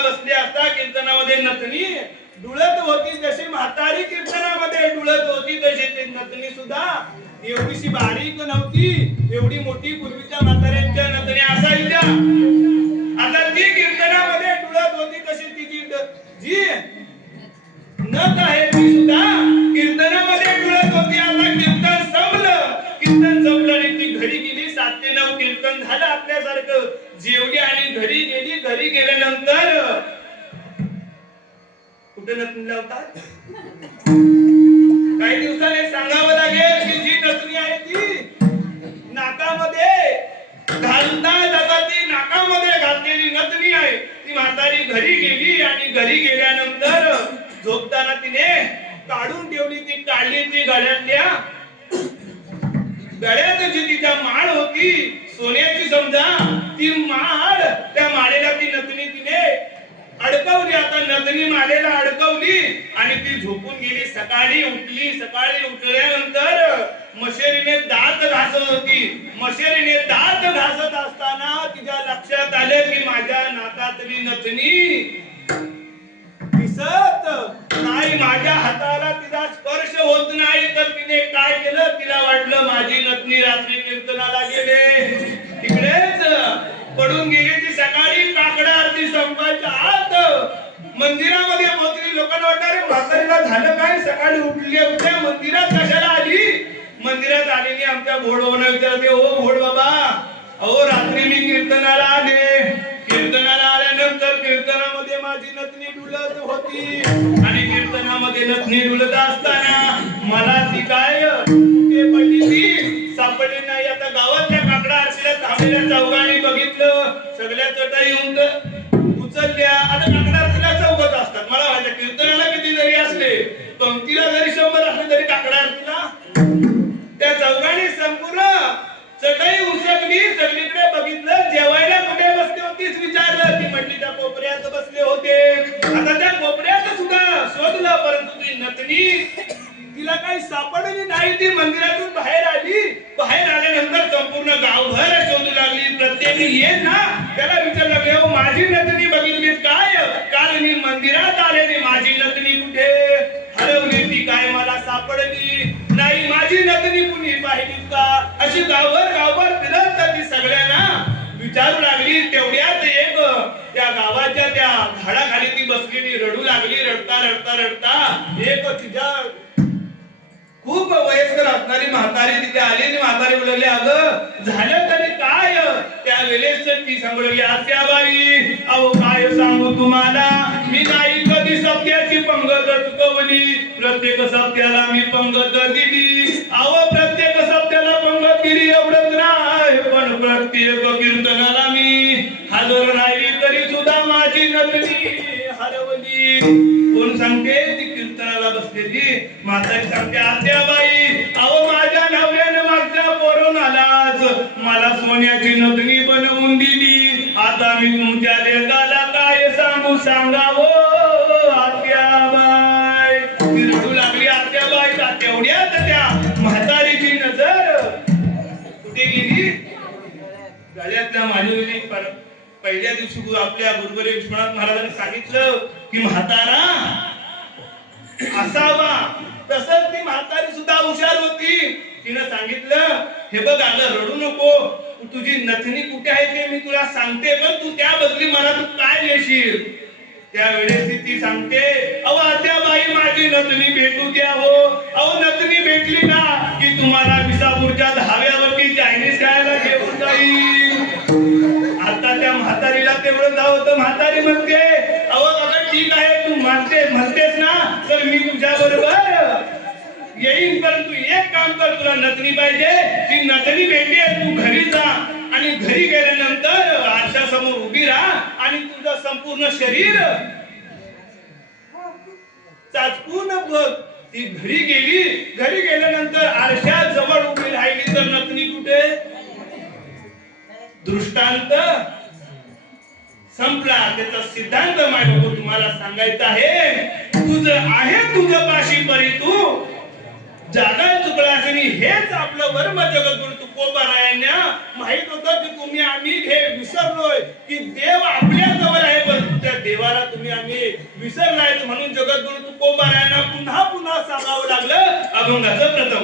बसली असता कीर्तनामध्ये नथनी डुळत होती. जशी म्हातारी कीर्तनामध्ये डुळत होती तशी ती नथनी सुद्धा एवढीशी बारीक नव्हती, एवढी मोठी पूर्वीच्या म्हाताऱ्यांच्या नथनी असायच्या. आता ती कीर्तनामध्ये डुळत होती तशी तिची जी नथ आहे ती सुद्धा कीर्तनामध्ये डुळत होती. आता कीर्तन संपलं आणि ती घरी गेली. 7 ते 9 कीर्तन झालं आपल्यासारखं, जेवली आणि घरी गेली. घरी गेल्यानंतर कुठे नथनी लावतात? काही दिवसाने सांगावं लागेल की जी नथनी आहे ती नाकामध्ये घालतात. आता ती नाकामध्ये घातलेली नथनी आहे. ती म्हातारी घरी गेली आणि घरी गेल्यानंतर झोपताना तिने काढून ठेवली. ती काढली ती गळ्यात जी तिच्या माळ होती सोन्याची समजा, ती माळ, त्या माळेला ती नथनी तिने अडकवली. आता नथनी माळेला अडकवली आणि ती झोपून गेली. सकाळी उठल्यानंतर मशेरीने दात घासत होती. मशेरीने दात घासत असताना तिच्या लक्षात आलं की माझ्या नाकातली नथनी दिसत नाही, माझ्या हाताला तिचा स्पर्श होत नाही. तर तिने काय केलं? तिला वाटलं माझी नथनी रात्री कीर्तनाला गेले, तिकडेच पडून गेली. ती सकाळी काकडा आरती संपायच्या आत मंदिरामध्ये पोहोचली. लोकांना वाटणार म्हातारीला झालं काय? सकाळी उठल्या मंदिरात कशाला आली? मंदिरात आलेली आमच्या भोडबाबांना विचारते, ओ भोड बाबा, अहो रात्री मी कीर्तनाला आले. कीर्तनाला आल्यानंतर कीर्तनामध्ये माझी नथनी डुलत होती आणि कीर्तनामध्ये नथनी डुलत असताना मला ती काय पडली ती सापडली नाही. आता गावातल्या काकडा आरतीला थांबलेल्या चौघांनी बघितलं, सगळ्या चटाई उचलल्या. आता काकडा आरतीला चौघच असतात. मला माझ्या कीर्तनाला किती जरी असले, पंक्तीला जरी 100 असले तरी काकडा आरतीला त्या चौघांनी संपूर्ण चटाई उचलली. सगळीकडे बघितलं, जेवायला कुठे बसले होतीच विचारलं. ती म्हटली त्या कोपऱ्यात बसले होते. आता त्या कोपऱ्यात सुद्धा शोधलं, परंतु ती नथनी तिला काही सापडली नाही. ती मंदिरातून बाहेर आली. बाहेर आल्यानंतर संपूर्ण गावभर शोधू लागली. प्रत्येक येत ना त्याला विचारू लागले, हो माझी नथनी बघितली काय? काल मी मंदिरात आले आणि माझी नथनी कुठे हरवली? ती काय मला सापडली नाही. माझी नथनी कुणी पाहिली का? अशी गावभर फिरत ती सगळ्यांना विचारू लागली. तेवढ्यात एक त्या गावाच्या त्या झाडाखाली ती बसलेली रडू लागली. रडता एक तिच्या खूप वयस्कर असणारी म्हातारी तिथे आली आणि म्हातारी बोलली, अगं झालं तरी काय? त्या वेळेस ती सांगू लागली, आत्याबाई अहो काय सांगू तुम्हाला, मी नाही कधी सत्याची पंगत चुकवली. प्रत्येक सत्याला मी पंगत दिली. अहो प्रत्येक सत्याला पंगत दिली एवढंच नाही, पण प्रत्येक कीर्तनाला मी हजर राहिली तरी हरवली. कोण सांगते? ती कीर्तनाला बसलेली म्हातारी सांगते, आत्याबाई अहो माझ्या नवऱ्याने मागच्या पोरून आलाच मला सोन्याची नथनी बनवून दिली. आता मी तुमच्या लेकाला काय सांगू सांगावं आत्याबाई. ती रडू लागली आत्याबाई. तेवढ्यात त्या म्हातारीची नजर कुठे गेली? गळ्यातल्या मांडीवरली पहिल्या दिवशी आपल्या गुरुवर्य विश्वनाथ महाराजांनी सांगितलं की म्हातारा असावा. तसंच ती म्हातारी सुद्धा हुशार होती. तिनं सांगितलं, हे बघ आलं रडू नको, तुझी नथनी कुठे आहे ते मी तुला सांगते, पण तू त्या बदली मला तू काय देशील? त्यावेळेस ती सांगते, अहो आत्याबाई माझी नथनी भेटू द्या हो. अहो नथनी भेटली ना की तुम्हाला विसापूरच्या धाब्यावरती चायनीज खायला घेऊन जाईल. आता त्या म्हातारीला तेवढं जावं तर म्हातारी म्हणते, अहो अगं ठीक आहे तू म्हणतेस ना तर मी तुझ्या बरोबर येईन, पण तू एक काम कर, तुला नथनी पाहिजे, ती नथनी भेटली तू घरी जा आणि घरी गेल्यानंतर आरशासमोर उभी राहा आणि तुझं संपूर्ण शरीर चाचपून बघ. ती घरी गेली. घरी गेल्यानंतर आरशा जवळ उभी राहिली तर नथनी कुठे? दृष्टांत संपला. त्याचा सिद्धांत माझ्या तुम्हाला सांगायचा आहे. तुझं आहे तुझं पाशी परी तू जागा चुकला असेल. हेच आपलं वर्म जगद्गुरु तुकोबारायांना माहित होतं की तुम्ही आम्ही हे विसरलोय की देव आपल्या जवळ आहे, पण त्या देवाला तुम्ही आम्ही विसरलाय. म्हणून जगद्गुरु तुकोबारायांना पुन्हा पुन्हा सांगावं लागलं अभंगाचं प्रथम.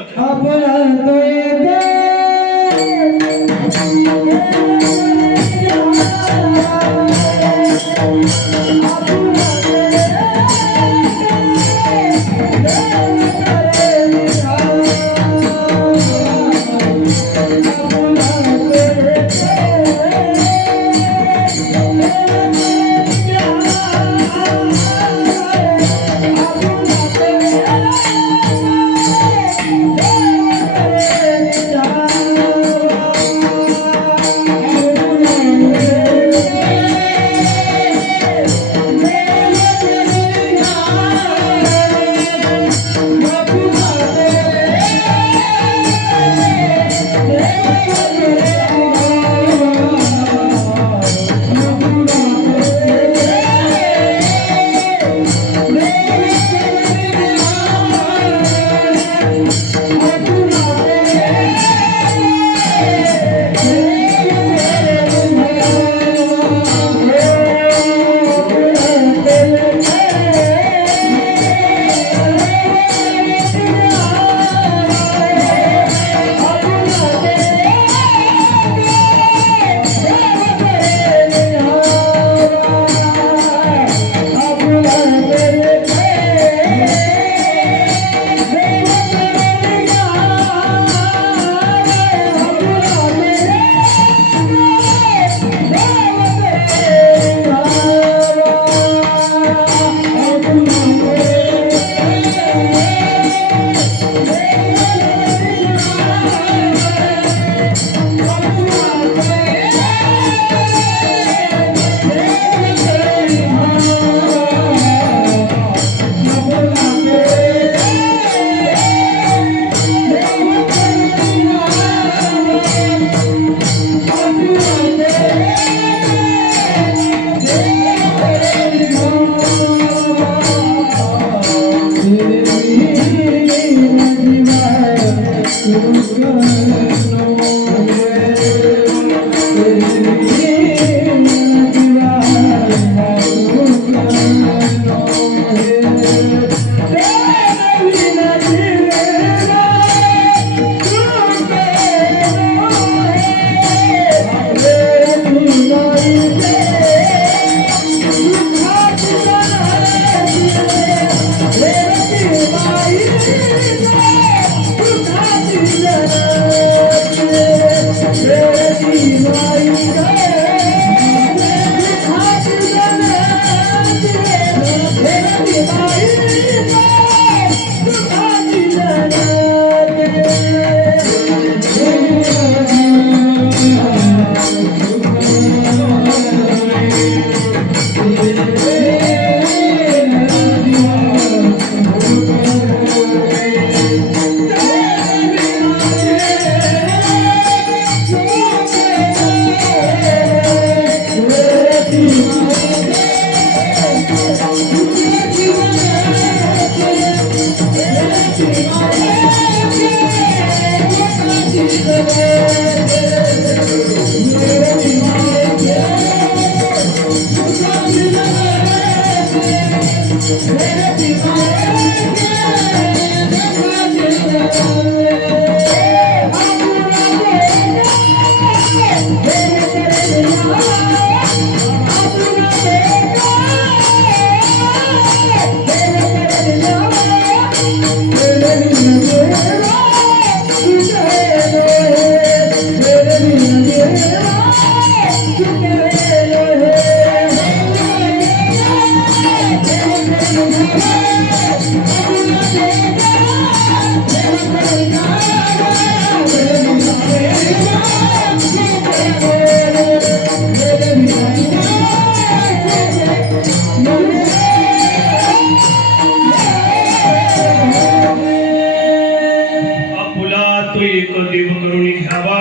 आपुला तो एक देव करुणी घ्यावा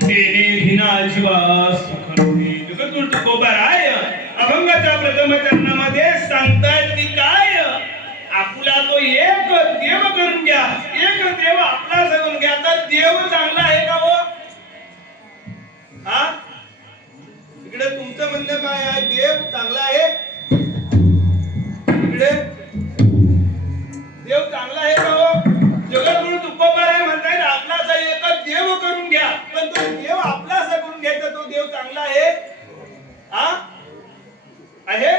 तेने भिना जीवा सुखरुणी जगतगुरु तुकोबाराय अभंगाच्या प्रथम चरणामध्ये सांगतायत की काय आपुला तो एक देव करून घ्या एक देव आपला करून घ्या तर देव चांगला आहे का हो हा इकडे तुमचं म्हणणं काय आहे देव चांगला आहे इकडे देव चांगला आहे का हो जगद्गुरु तुकोबाराय म्हणतायत आपलाचा एक देव करून घ्या पण तो देव आपलासा करून घ्यायचा तो देव चांगला आहे हा आहे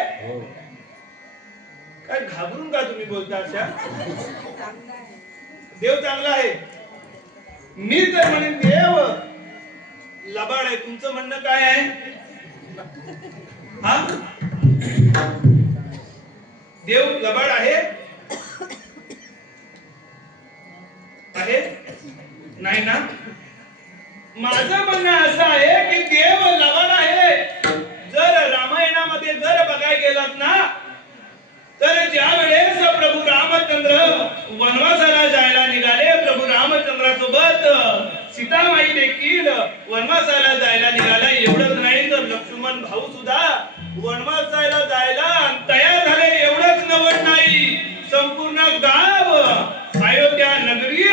काय घाबरून का तुम्ही बोलता अशा देव चांगला आहे मी तर म्हणेन देव लबाड आहे तुमचं म्हणणं काय आहे हा देव लबाड आहे आहे नाही ना माझं म्हणणं असं आहे की देव लबाड आहे जर रामायणामध्ये जर बघायला गेलात ना तर ज्या वेळेस प्रभू रामचंद्र वनवासाला जायला निघाले प्रभू रामचंद्रासोबत सीतामाई देखील वनवासाला जायला निघाला एवढंच नाही तर लक्ष्मण भाऊ सुद्धा वनवासाला जायला तयार झाले एवढंच नवल नाही संपूर्ण गाव अयोध्या नगरी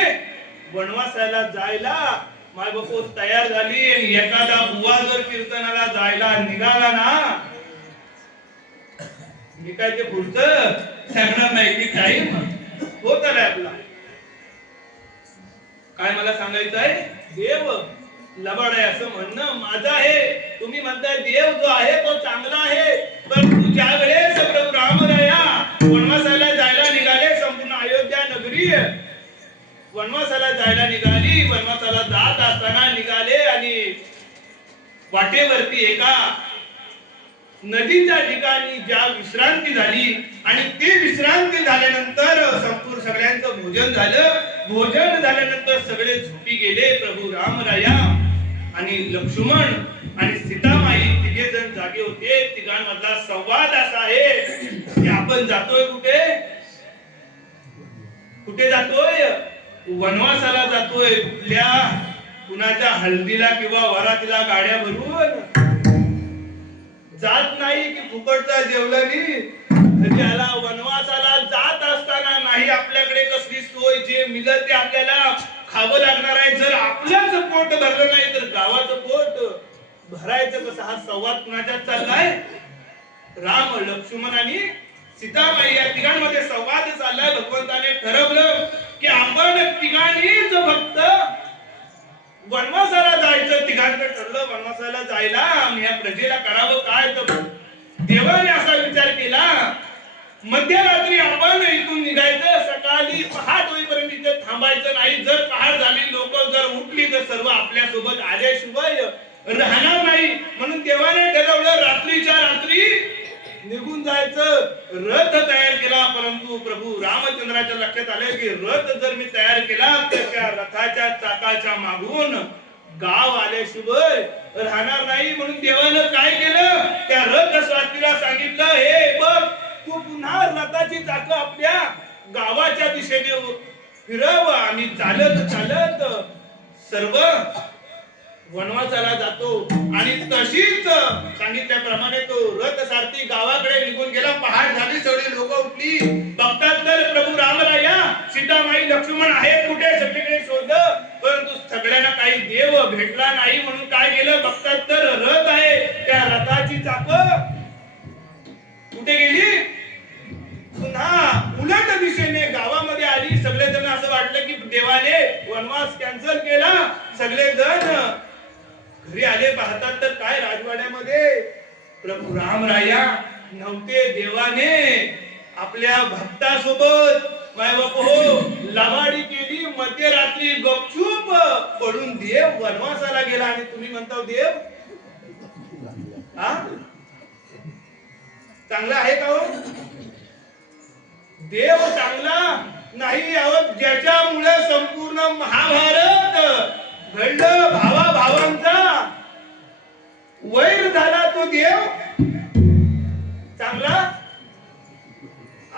वनवासाला जायला माय बापू तयार झाली आणि एखादा बुवा जर कीर्तनाला जायला निघाला ना मी काय ते पुढचं सांगणार नाही की टाइम होत आलाय आपला काय मला सांगायचं आहे देव लबाड आहे असं म्हणणं माझं आहे तुम्ही म्हणताय देव जो आहे तो चांगला आहे परंतु ज्या वेळेस प्रभू रामराया वनवासाला जायला निघाले संपूर्ण अयोध्या नगरी वनवासाला जायला निघाली वनवासाला जात असताना निघाले आणि वाटेवरती एका नदीच्या ठिकाणी ज्या विश्रांती झाली आणि ती विश्रांती झाल्यानंतर संपूर्ण सगळ्यांचं भोजन झालं भोजन झाल्यानंतर सगळे झोपी गेले प्रभू रामराया आणि लक्ष्मण आणि सीतामाई तिघे जण जागे होते तिघांमधला संवाद असा आहे की आपण जातोय कुठे कुठे जातोय वनवासाला जातोय कुठल्या कुणाच्या हळदीला किंवा वरातीला गाड्या भरून जात नाही की फुकटचा जेवल्यानी त्याला वनवासाला जात असताना नाही आपल्याकडे कसली सोय जे मिळत ते आपल्याला खावं लागणार आहे जर आपलंच पोट भरलं नाही तर गावाचं पोट भरायचं कसं हा संवाद कुणाच्यात चाललाय राम लक्ष्मण आणि सीताबाई या तिघांमध्ये संवाद चाललाय भगवंताने ठरवलं की आपण तिघांनीच फक्त वनवासाला जायचं तिघांचं ठरलं वनवासाला जायला आणि या प्रजेला करावं काय तर देवाने असा विचार केला मध्यरात्री आपण इथून निघायचं सकाळी पहाट होईपर्यंत इथे थांबायचं नाही जर पहाट झाली लोक जर उठली तर सर्व आपल्या सोबत आल्याशिवाय राहणार नाही म्हणून देवाने ठरवलं रात्रीच्या रात्री निघून जायचं रथ तयार केला परंतु प्रभू रामचंद्राच्या लक्षात आले की रथ जर मी तयार केला तर त्या रथाच्या चाकाच्या मागून गाव आल्याशिवाय राहणार नाही म्हणून देवानं काय केलं त्या रथ स्वातीला सांगितलं हे बघ तू पुन्हा रथाची चाकं आपल्या गावाच्या दिशेने फिरव आणि चालत चालत सर्व वनवासाला जातो आणि तशीच सांगितल्याप्रमाणे तो रथ सारथी गावाकडे निघून गेला पहाट झाली सगळी लोक उठली बघतात तर प्रभू रामराया सीतामाई लक्ष्मण आहेत कुठे सगळीकडे शोधलं परंतु सगळ्यांना काही देव भेटला नाही म्हणून काय केलं बघतात तर रथ आहे त्या रथाची चाकं कुठे गेली वनवास कॅन्सल केला. सगळे जण घरी आले. पाहतात तर काय राजवाड्यामध्ये प्रभू रामराया नव्हते. देवाने आपल्या भक्तासोबत माय बाप हो लबाडी केली. मध्यरात्री गपचूप पडून देव वनवासाला गेला. आणि तुम्ही म्हणता देव हा चांगला आहे का हो? देव चांगला नाही आहोत. ज्याच्यामुळे संपूर्ण महाभारत घडलं. भावा भावांचा वैर झाला तो देव चांगला.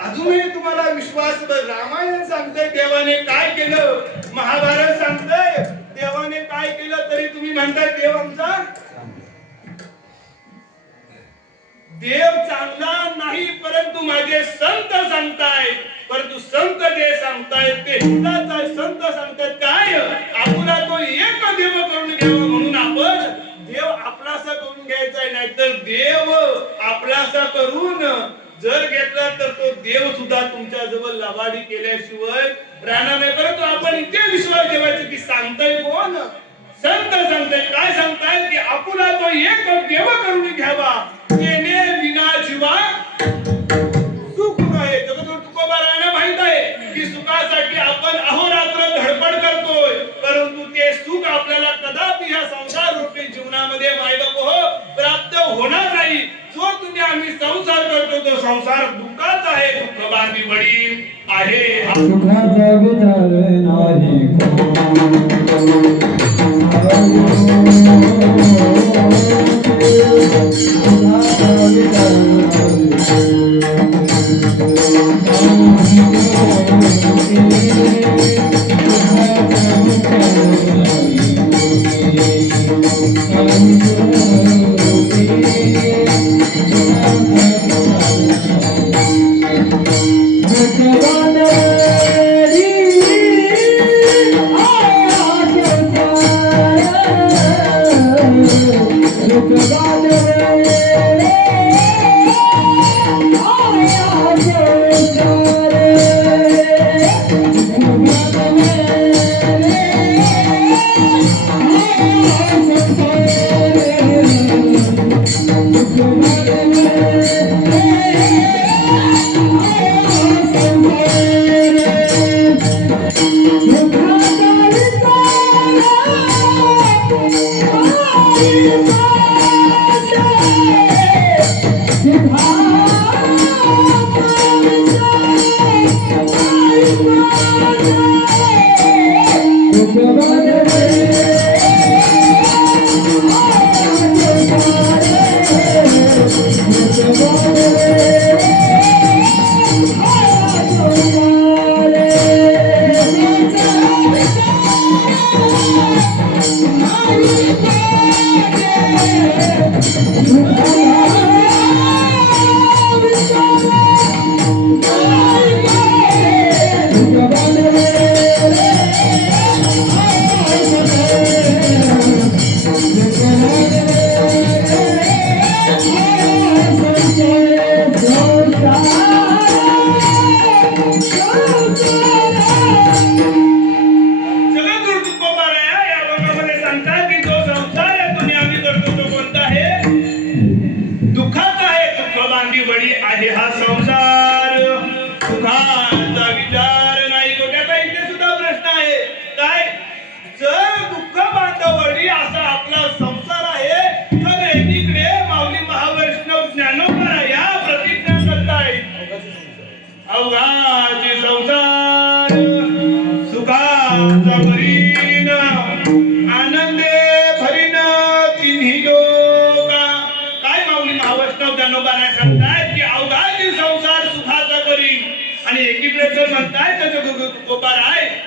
अजूनही तुम्हाला विश्वास. रामायण सांगतंय देवाने काय केलं, महाभारत सांगतंय देवाने काय केलं, तरी तुम्ही म्हणताय देव आमचा देव चांगला नाही. परंतु माझे संत सांगतायत. परंतु संत जे सांगतायत ते हिताच आहे. संत सांगतात काय आपला तो एक देव करून घ्यावा. म्हणून आपण देव आपलासा करून घ्यायचा आहे. नाहीतर देव आपलासा करून जर घेतला तर तो देव सुद्धा तुमच्या जवळ लबाडी केल्याशिवाय राहणार नाही. परंतु आपण इथे विश्वास ठेवायचा की सांगताय कोण, संत सांगताय. काय सांगताय की आपला तो एक देव करून घ्यावा. तेने विना जीवा सुख नाही. जगद्गुरु तुकोबारायांना माहित आहे की सुखासाठी आपण अहोरात्र धडपड करतोय. परंतु ते सुख आपल्याला कदापि ह्या संसार रूपी जीवनामध्ये मायबाप हो प्राप्त होणार नाही. जो तुम्ही आम्ही संसार करतो तो संसार दुःखाचा आहे. दुःख बांधी वडील आहे. सुखाचा विचार नाही.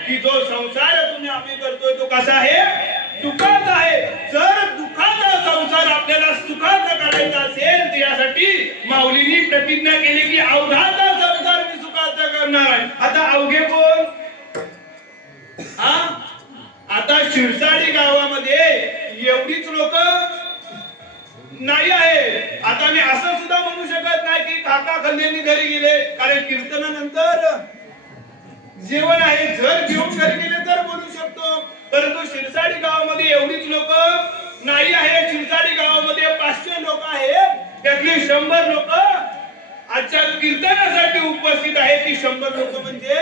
की जो संसार तुम्ही आम्ही करतोय तो कसा आहे दुःखाचा आहे. जर दुःखाचा संसार आपल्याला सुखाचा करायचा असेल तर यासाठी माऊलींनी प्रतिज्ञा केली की अवघाचा संसार मी सुखाचा करणार आहे. आता अवघे कोण? हा आता शिरसाडी गावामध्ये एवढीच लोक नाही आहे. आता मी असं सुद्धा म्हणू शकत नाही की काका खंडेंनी घरी गेले, कारण कीर्तनानंतर जेवण आहे जर घेऊन घरी गेले तर बोलू शकतो, परंतु शिरसाडी गावामध्ये एवढीच लोक नाही आहे. शिरसाडी गावामध्ये 500 लोक आहेत, त्यातली 100 लोक आजच्या कीर्तनासाठी उपस्थित आहे. ती 100 लोक म्हणजे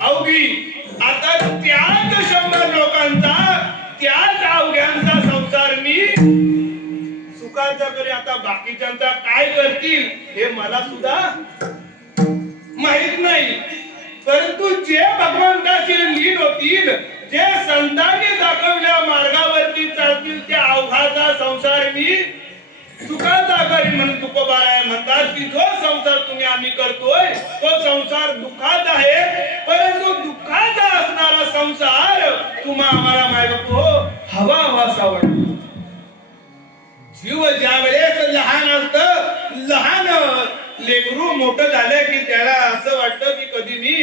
अवघी. आता त्याच 100 लोकांचा, त्याच अवघ्यांचा संसार मी सुखाचा करे. आता बाकीच्यांचा काय करतील हे मला सुद्धा माहित नाही, परंतु जे भगवंताचे लीन होतील, जे संतांनी दाखवल्या मार्गावरती चालतील, त्या अवघाचा संसार मी सुखाचा करी. म्हणून तुकोबाराय म्हणतात की जो संसार तुम्ही आम्ही करतोय तो संसार दुःखाचा आहे, परंतु दुःखाचा असणारा संसार तुम्हा आम्हाला माहिती हो हवा हवासा वाटतो. जीव ज्या वेळेस लहान असतं, लहान लेकरू मोठं झालं की त्याला असं वाटतं की कधी मी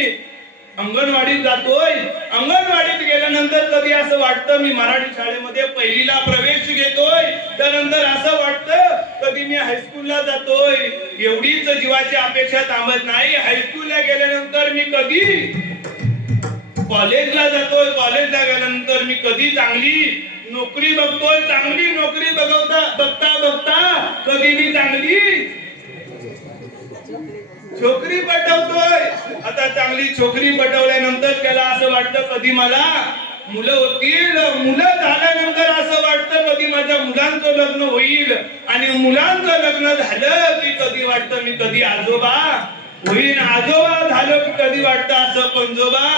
अंगणवाडीत जातोय, अंगणवाडीत गेल्यानंतर कधी असं वाटतं मी मराठी शाळेमध्ये पहिलीला प्रवेश घेतोय, त्यानंतर असं वाटतं कधी मी हायस्कूलला जातोय. एवढीच जीवाची अपेक्षा थांबत नाही. हायस्कूलला गेल्यानंतर मी कधी कॉलेजला जातोय, कॉलेजला गेल्यानंतर मी कधी चांगली नोकरी बघतोय, चांगली नोकरी बघता बघता कधी मी चांगली छोकरी पटवतोय. आता चांगली छोकरी पटवल्यानंतर त्याला असं वाटतं कधी मला मुलं होतील, मुलं झाल्यानंतर असं वाटतं कधी माझ्या मुलांचं लग्न होईल, आणि मुलांचं लग्न झालं की कधी वाटतं मी कधी आजोबा होईल, आजोबा झालं की कधी वाटतं असं पंजोबा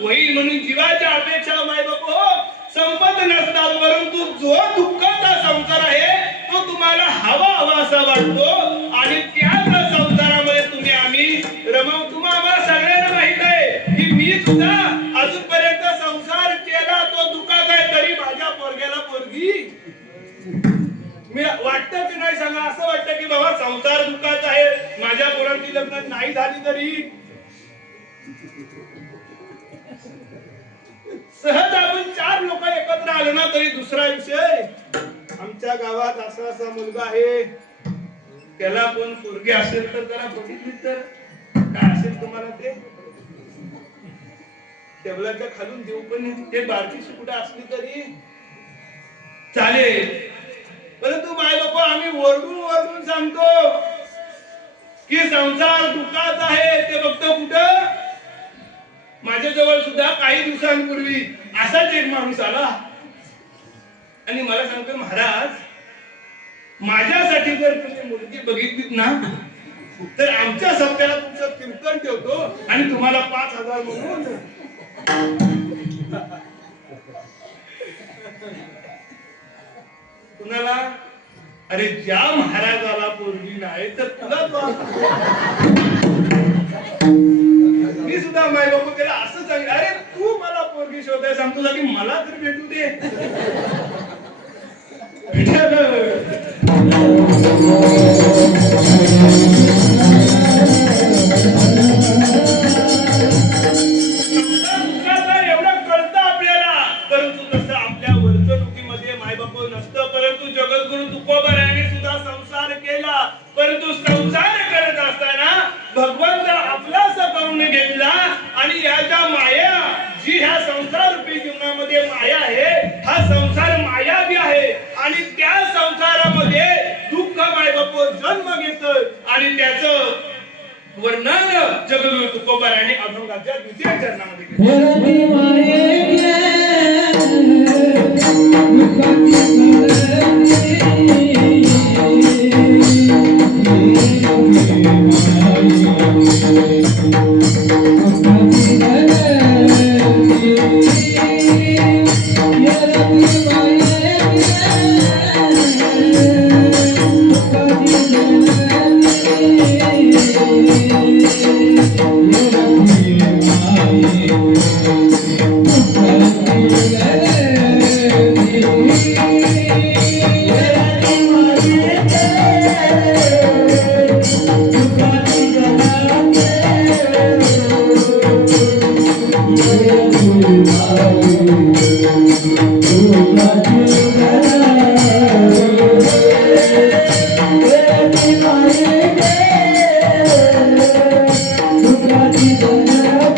होईल. म्हणून जीवाच्या अपेक्षा माय बापो संपत नसतात, परंतु जो दुःखाचा संसार आहे तो तुम्हाला हवा हवासा वाटतो, आणि त्याच संसारामध्ये तुम्ही आम्ही रमव. तुम्हाला सगळ्यांना माहित आहे की मी सुद्धा अजूनपर्यंत संसार केला तो दुःखाचा आहे, तरी माझ्या पोरग्याला पोरगी मी वाटतं की नाही सांगा. असं वाटतं की बाबा संसार दुःखाचा आहे, माझ्या पोरांची लग्न नाही झाली तरी सहज आपण 4 लोक एकत्र आलो ना तरी दुसरा विषय. आमच्या गावात असा असा मुलगा आहे, त्याला पण पोरगी असेल तर जरा बघितली तर काय असेल तुम्हाला ते टेबलाच्या खालून देऊ, पण ते बारकीशी कुठे असली तरी चालेल. परंतु माय बापा आम्ही ओरडून ओरडून सांगतो की संसार दुःखाचा आहे. ते बघतो कुठं माझ्या जवळ सुद्धा काही दिवसांपूर्वी असाच एक माणूस आला आणि मला सांगतो महाराज माझ्यासाठी जर तुम्ही मुलगी बघितलीत ना तर आमच्या सप्त्याला तुमचं कीर्तन ठेवतो आणि तुम्हाला 5,000 म्हणून. कुणाला? अरे ज्या महाराजाला पोरगी नाही तर तुला मी सुद्धा माय बाबू त्याला असं सांगितलं, अरे तू मला पोरगी शोधाय सांगतो की मला तर भेटू दे. एवढं कळतं आपल्याला, परंतु तसं आपल्या वर्तणुकीमध्ये मायबाप नसतं. परंतु जगद्गुरु तुकोबारायांनी सुद्धा संसार केला, परंतु संसार करत असताना भगवंत आपलासा करून घेतला, आणि याच्या माया जी ह्या संसार रूपी जीवनामध्ये माया आहे, हा संसार मायावी आहे, आणि त्या संसारामध्ये दुःख मायबाप जन्म घेतोय, आणि त्याचं वर्णन जगद्गुरु तुकोबारायांनी अभंगाच्या 2य चरणामध्ये Thank you.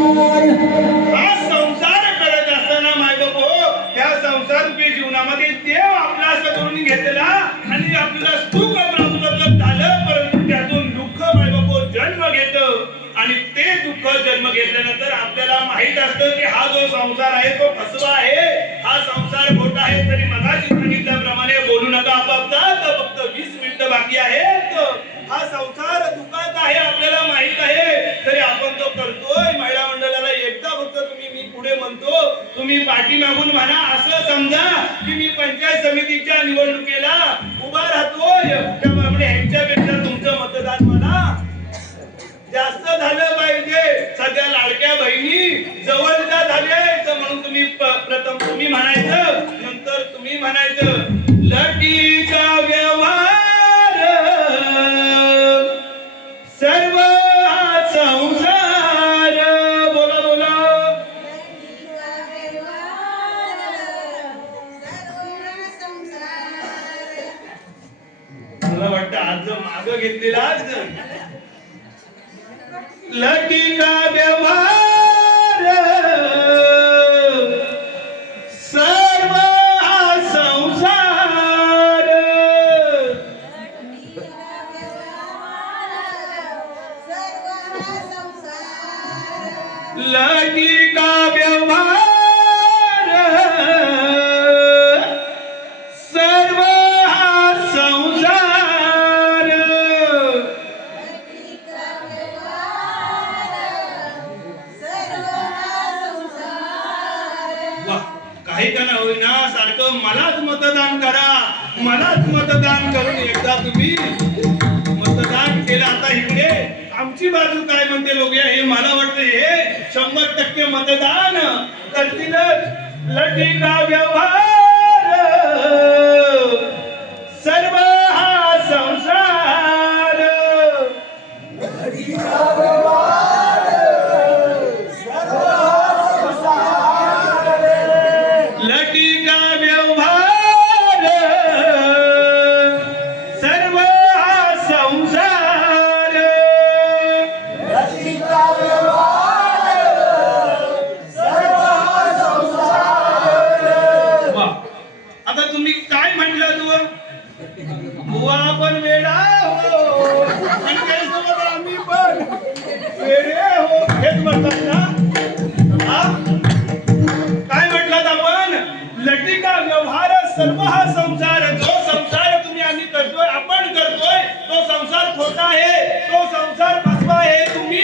हा संसार करत असताना मायबापो ह्या संसारूपी जीवनामध्ये देव आपला असं करून घेतला आणि आपल्याला सुख प्राप्त झालं, परंतु त्यातून दुःख मायबापो जन्म घेत आणि ते दुःख जन्म घेतल्यानंतर आपल्याला माहित असतं की हा जो संसार आहे तो फसवा आहे, हा संसार खोटा आहे. तरी मगाशी सांगितल्याप्रमाणे बोलू नका आपापसात, फक्त 20 मिनिटं बाकी आहेत. हा संसार दुःखात आहे आपल्याला माहित आहे, तरी आपण तो करतोय. महिला मंडळाला एकदा फक्त मी पुढे म्हणतो, तुम्ही पाठीमागून म्हणा, असं समजा की मी पंचायत समितीच्या निवडणुकीला उभा राहतोय, त्यामुळे ह्यांच्यापेक्षा तुमचं मतदान मला जास्त झालं पाहिजे. सध्या लाडक्या बहिणी जवळच्या झाल्या, तर म्हणून तुम्ही प्रथम तुम्ही म्हणायचं, नंतर तुम्ही म्हणायचं. लटीचा व्यवहार सर्व हा संसार. बोला बोला. मला वाटतं आज माग घेतलेला आज लटीका व्यवहार सर्व हा संसार. लटीका व्यवहार सर्व हा संसार. काही का होईना सारखं मलाच मतदान करा, मलाच मतदान करून एकदा तुम्ही मतदान केलं. आता इकडे आमची बाजू काय म्हणते लोक, हे मला वाटतं हे 100% मतदान करतीलच. लटीका व्यवहार सर्व हा संसार. लटीका व्यवहार सर्व हा संसार. वा. आता तुम्ही काय म्हटलं तू बुवा पण वेडा हो आणि त्याच्यासोबत आम्ही पण वेडे हो, हेच म्हणतात ना. हा? काय म्हटलात आपण? लटिका व्यवहार सर्व हा संसार. जो संसार तुम्ही आम्ही करतोय, आपण करतोय, तो संसार खोटा आहे, तो संसार फसवा आहे. तुम्ही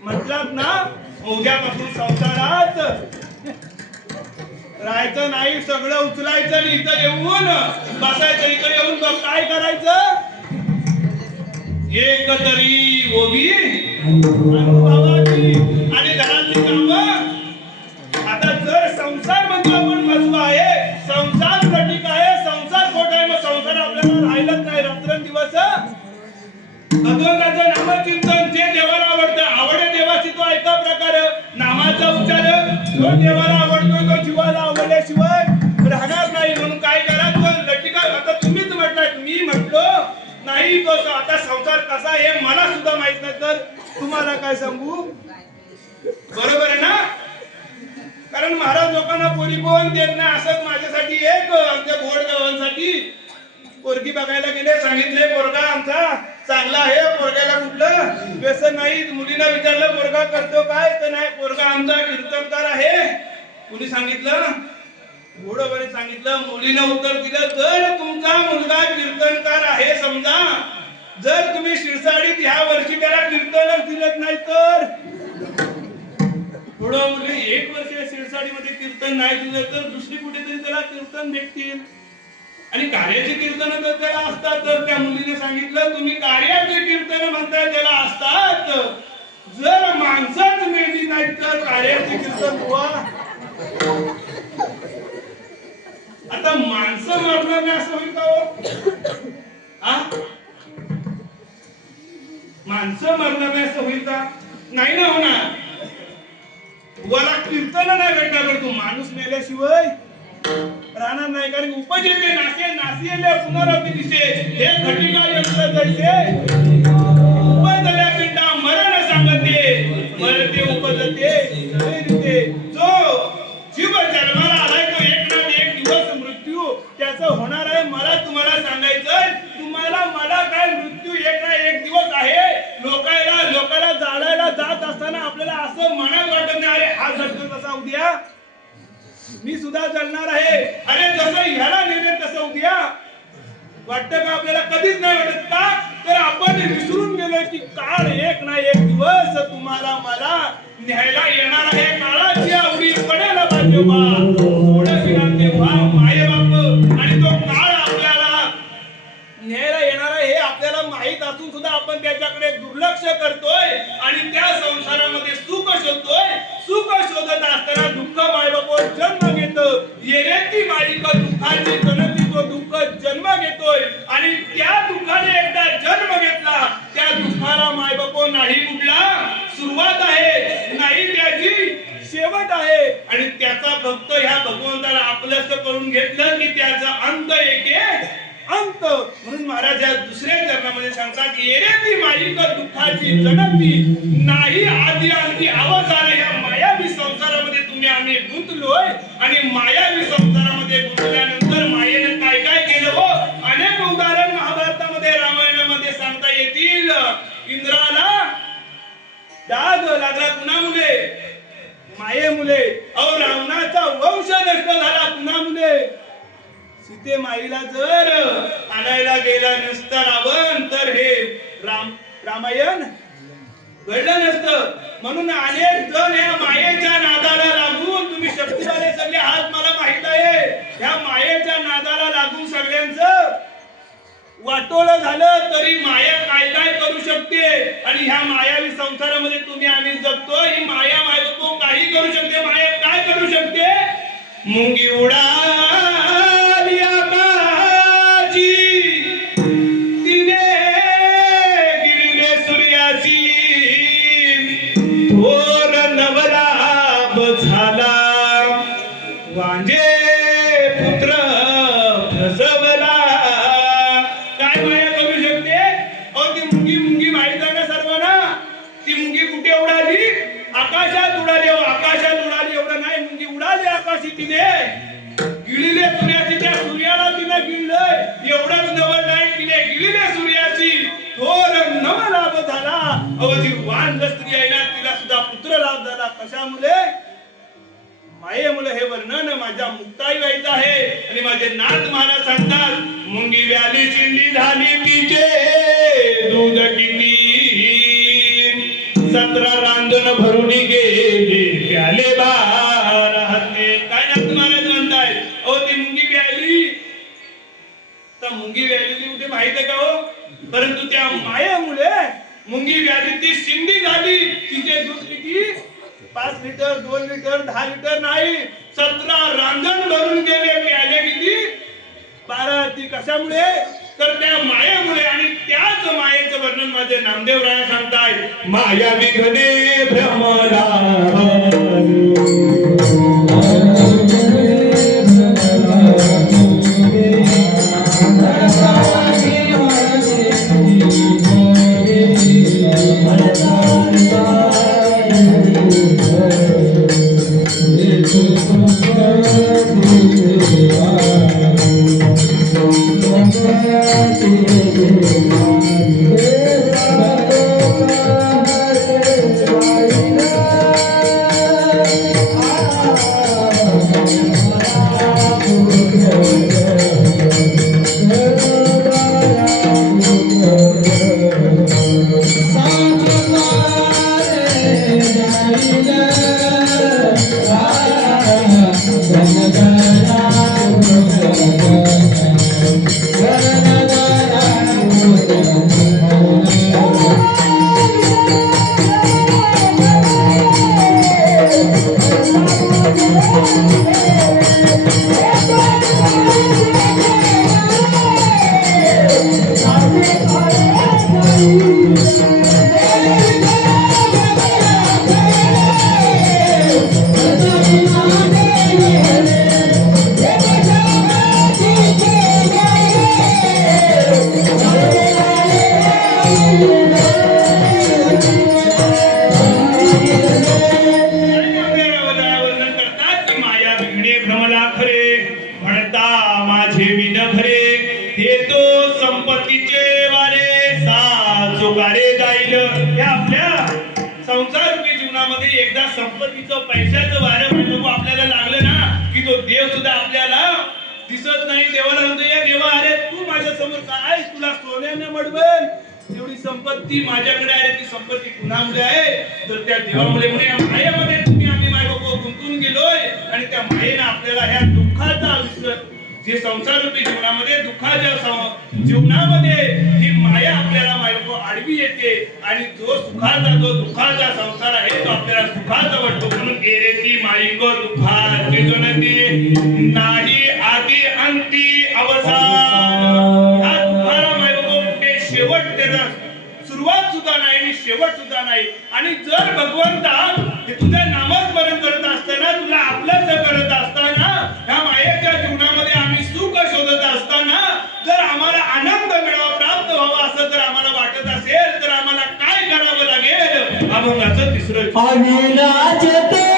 म्हटलात ना, उद्यापासून संसारात राहायचं नाही, सगळं उचलायचं आणि इथं येऊन बसायचं. इकडे येऊन काय करायचं? एक तरी ओवी अनुभवाची आणि घरातली कामं. आता जर संसार म्हणजे आपण फसवा आहे, संसार लटिका आहे, संसार खोटा आहे, मग संसार आपल्याला राहिलंच नाही रात्रंदिवस. भगवंताचं नामचिंतन जे देवाला आवडतं, आवडे देवाची तो एका प्रकार नामाचा उच्चार जो देवाला आवडतो तो जीवाला आवडल्याशिवाय राहणार नाही. म्हणून काय करा, तो लटिका. आता तुम्हीच म्हटलाय, मी म्हटलो नाही तो आता संसार कसा आहे मला सुद्धा माहित नाही, तर तुम्हाला काय सांगू. बरोबर आहे ना? कारण महाराज लोकांना पोरी कोण देत नाही. असंच माझ्यासाठी एक आमच्या गोड गावांसाठी पोरगी बघायला गेले, सांगितले पोरगा आमचा चांगला आहे पोरग्याला कुठलं व्यसन नाही. मुलीला विचारलं पोरगा करतो काय तर नाही, पोरगा आमचा कीर्तनकार आहे. कुणी सांगितलं? घोडबरे सांगितलं. मुलीनं उत्तर दिलं, जर तुमचा मुलगा कीर्तनकार आहे समजा, जर तुम्ही शिरसाडीत ह्या वर्षी त्याला कीर्तनच दिलत नाही तर पुढं मुली 1 वर्ष शिरसाडीमध्ये कीर्तन नाही दिलं तर दुसरी कुठेतरी त्याला कीर्तन भेटतील. आणि कार्याचे कीर्तन जर त्याला असतात तर त्या मुलीने सांगितलं, तुम्ही कार्याचे कीर्तन म्हणताय त्याला असतात, जर माणसंच मिळली नाही तर कार्याचे कीर्तन हुआ. आता माणसं मरणार नाही असं होईल का हो? माणसं मरणार नाही असं होईल का? नाही ना होणार. तुम्हाला कीर्तन नाही भेटणार पण तू माणूस मेल्याशिवाय राहणार नाही. कारण उपजेते नासे नासिले पुनरावृत्ती दिसे हे घटिका यंत्र जैसे उपजल्या पिंडा मरण सांगते मरते उपजते. जो जीव जन्माला आलाय तो एक ना एक दिवस मृत्यू त्याचं होणार आहे. मला तुम्हाला सांगायचं, तुम्हाला मला काय मृत्यू एक ना एक दिवस आहे. लोकांना जाळायला जात असताना आपल्याला असं मनात वाटत नाही, अरे हा जगतो तसा उद्या मी सुद्धा जळणार आहे, अरे जसं ह्याला नेले तसं उद्या. वाटतं का आपल्याला? कधीच नाही वाटत. का तर आपण विसरून गेलोय की काळ एक ना एक दिवस तुम्हाला मला न्यायला येणार आहे. काळाची आवडी पडेल बाजोबा थोडं विराम तेव्हा माये बाप. आणि तो काळ आपल्याला न्यायला येणार आहे हे आपल्याला माहित असून सुद्धा आपण त्याच्याकडे दुर्लक्ष करतोय आणि त्या संसारामध्ये सुख शोधतोय. सुख शोधत असताना दुःख मायबापावर जन्म घेतं. येण्याची मालिका दुःखाची गणती तो दुःख जन्म घेतोय आणि त्या दुःखाने एकदा जन्म घेतला त्या दुःखाला मायबापो नाही कुठला सुरुवात आहे नाही त्याची शेवट आहे. आणि त्याचा भक्त ह्या भगवंताला आपलंच करून घेतलं की त्याचा अंत एके अंत. म्हणून महाराज या दुसऱ्या चरणामध्ये सांगतात, येण्याची मालिका दुःखाची गणती नाही आधी आणखी आवाज आला. या मायावी संसारामध्ये तुम्ही आम्ही गुंतलोय आणि मायावी संसारामध्ये गुंतल्यानंतर मायेने काय काय केलं हो अनेक उदाहरण महाभारतामध्ये रामायणामध्ये सांगता येतील. इंद्राला डाग लागला कुणामुळे? मायेमुळे. अहो रावणाचा वंश नष्ट झाला कुणामुळे? सीते माईला जर आणायला गेला नसता रावण तर हे रामायण घडलं नसतं. म्हणून अनेक जण या मायेच्या नादाला लागून, तुम्ही शक्तीवाले सगळे हात मला माहित आहे, ह्या मायेच्या नादाला लागून सगळ्यांचं वाटोळं झालं. तरी माया काय काय करू शकते आणि ह्या मायावी संसारामध्ये तुम्ही आम्ही जगतो. ही माया मायको काही करू शकते. माया काय करू शकते? मुंगी उडाली आकाशी तिने गिरले सूर्याची थोर नवलाभ झाला वांजे पुत्र प्रसवला. काय माया करू शकते? अहो ती मुंगी माहित आहे ना सर्वांना. ती मुंगी कुठे उडाली? आकाशात उडाली. आकाशात उडाली एवढं नाही, मुंगी उडाली आकाशी तिने गिळले सूर्याची. त्या सूर्याला तिने गिळलंय एवढंच नवल नाही, तिने गिळले सूर्याची थोर नवलाभ झाला. अहो जी वान स्त्री आहे ना तिला सुद्धा पुत्र लाभ झाला. कशामुळे? मायेमुळे. हे वर्णन माझ्या मुक्ताई व्हायचं आहे. आणि माझे नाथ महाराज सांगतात, मुंगी व्याली चिंडी झाली तिचे दूध किती 17 रांजण भरून गेले प्याले 12 हाते. काय नाथ महाराज म्हणताय? अहो ती मुंगी व्याली तर मुंगी व्यालेली कुठे माहित आहे का हो? परंतु त्या मायेमुळे मुंगी व्याली ती शिंदी झाली. तिचे दूध किती? 5 लिटर 2 लिटर 10 लिटर नाही, 17 रांजण भरून गेले प्याले किती? 12. ती कशामुळे? तर त्या मायेमुळे. आणि त्याच मायेचं वर्णन माझे नामदेव राय सांगतायत, माया विघ्ने भ्रमरा Thank you. आणि आपल्याला वर्णन करतात की माया बिघणे भ्रमला खरे म्हणता माझे विन भरे हे तो संपत्तीचे वारे साजुकारे जाईल. हे आपल्या संसार रूपी जीवनामध्ये एकदा संपत्तीचं पैशाचं वारं म्हणतो आपल्याला लागलं ना की तो देव सुद्धा आपल्याला दिसत नाही. देवाला म्हणतो या देवा अरे तू माझ्या समोर काय तुला सोन्याने मडबन एवढी संपत्ती माझ्याकडे आहे ती संपत्ती कुणामुळे आहे तर त्या देवामुळे म्हणून या मायेमध्ये तुम्ही आम्ही बायको गुंतून गेलोय आणि त्या मायेनं आपल्याला ह्या दुःखाचा आयुष्य जे संसार रूपी जीवनामध्ये दुःखाच्या जीवनामध्ये ही माया आपल्याला बायको आडवी येते आणि जो सुखाचा जो दुःखाचा संसार आहे तो आपल्याला सुखाचा वाटतो म्हणून एरेती माईको दुःखाची जनते नाही आदी अंती अवसान. ह्या दुःखाला बायको कुठे शेवट त्याचा सुरुवात सुद्धा नाही आणि शेवट सुद्धा नाही. आणि जर भगवंता हे तुझ्या नामस्मरण करत असताना तुला आपलंच करत असताना ह्या मायेच्या जीवनामध्ये आम्ही सुख शोधत असताना जर आम्हाला आनंद मिळावा प्राप्त व्हावा असं जर आम्हाला वाटत असेल तर आम्हाला काय करावं लागेल. अभंगाचं तिसरं अविनाश तेरे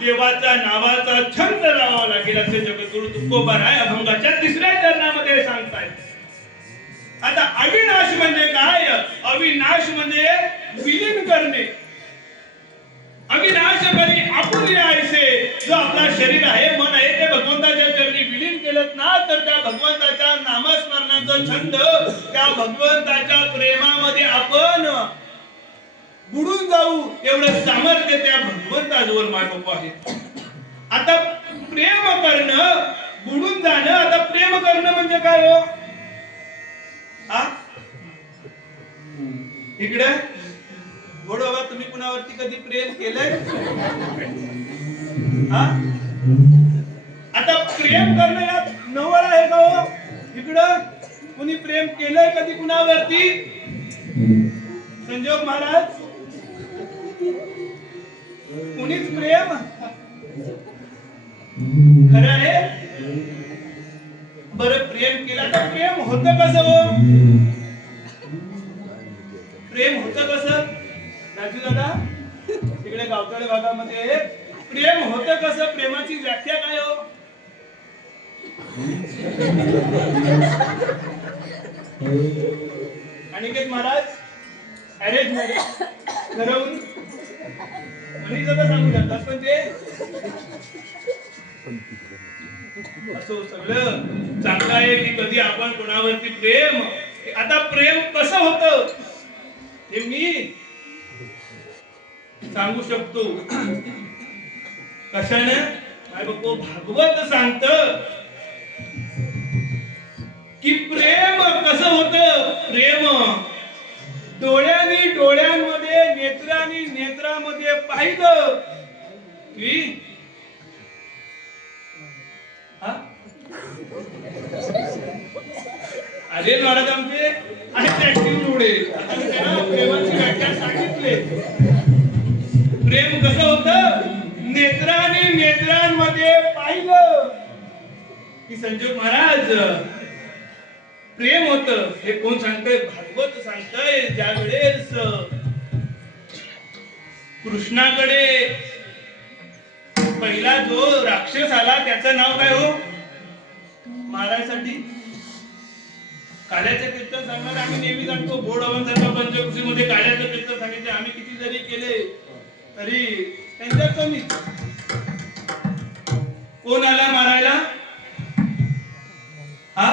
देवाच्या नावाचा छंद लावावा लागेल असे जगद्गुरु तुकोबाराय अभंगाच्या तिसऱ्या चरणामध्ये सांगतायत. आता अविनाश म्हणजे काय? अविनाश म्हणजे विलीन करणे. अविनाश करी आपुली आयसे जो आपला शरीर आहे मन आहे ते भगवंताच्या चरणी विलीन केलं ना तर त्या भगवंताच्या नामस्मरणाचा छंद त्या भगवंताच्या प्रेमामध्ये आपण बुडून जाऊ एवढं सामर्थ्य त्या भगवंताजवळ मागवतो आहे. आता प्रेम करणं बुडून जाणं. आता प्रेम करणं म्हणजे काय हो? इकडे गोड बाबा, तुम्ही कुणावरती कधी प्रेम केलंय? हा? आता प्रेम करणं यात नवल आहे का हो? इकडं कुणी प्रेम केलंय कधी कुणावरती? संजोग महाराज, कुणीच प्रेम खरं आहे? बरं, प्रेम केलं तर प्रेम होतं कसं हो? प्रेम होतं कसं राजू दादा? तिकडे गावतळे भागामध्ये प्रेम होतं कसं? प्रेमाची व्याख्या काय हो? अनिकेत महाराज, अरेंज मॅरेज ठरवून म्हणी जरा सांगू शकतात, पण ते असं सगळं चांगलं आहे की कधी आपण कोणावरती प्रेम. आता प्रेम कसं होतं हे मी सांगू शकतो. कशाने? माय बापू, भागवत सांगत की प्रेम कसं होतं. प्रेम डोळ्यांनी डोळ्यांमध्ये, नेत्रांनी नेत्रामध्ये पाहिलं की अरे महाराज आमचे आहेत ऍक्टिव्ह डोळे. आता मी त्यांना प्रेमाची व्याख्या सांगितले. प्रेम कसं होतं? नेत्रांनी नेत्रांमध्ये पाहिलं की संजोग महाराज प्रेम होतं. हे कोण सांगतंय? भागवत सांगतंय. ज्या वेळेस कृष्णाकडे पहिला जो राक्षस आला त्याचं नाव काय हो मारायसाठी? काल्याचे कीर्तन सांगणार आम्ही नेहमी सांगतो. बोर्ड अवंसारखा पंचकृषी मध्ये काल्याचं कीर्तन सांगितले. आम्ही किती जरी केले तरी त्यांच्या कमी. कोण आला मारायला? हा?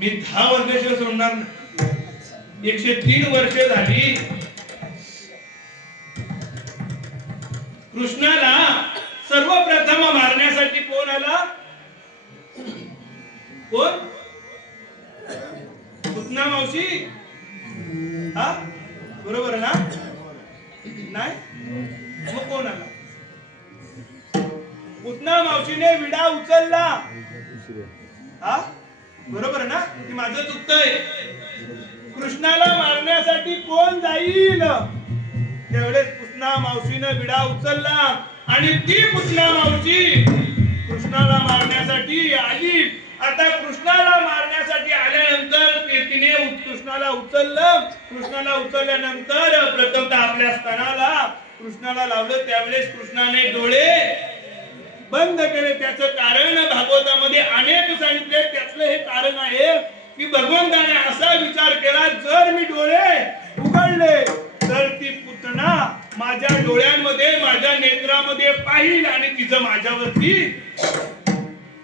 मी 10 वर्षाशिवाय सोडणार नाही. 103 वर्ष झाली. कृष्णाला सर्वप्रथम मारण्यासाठी कोण आला? कोण? पुतना मावशी. हा, बरोबर ना? नाही मग कोण आला? पुतना मावशीने विडा उचलला. हा, बरोबर ना? की माझं चुकतंय? कृष्णाला मारण्यासाठी कोण जाईल? त्यावेळेस पुतना मावशीने विडा उचलला आणि ती पुतना मावशी कृष्णाला मारण्यासाठी आली. आता कृष्णाला मारण्यासाठी आल्यानंतर तिने कृष्णाला उचललं. कृष्णाला उचलल्यानंतर प्रथमतः आपल्या स्तनाला कृष्णाला लावलं. त्यावेळेस कृष्णाने डोळे बंद केले. त्याचं कारण भागवतामध्ये अनेक सांगितले. त्यातलं हे कारण आहे की भगवंताने असा विचार केला, जर मी डोळे उघडले तर ती पुतना माझ्या डोळ्यांमध्ये, माझ्या नेत्रामध्ये पाहिल आणि तिचं माझ्यावरती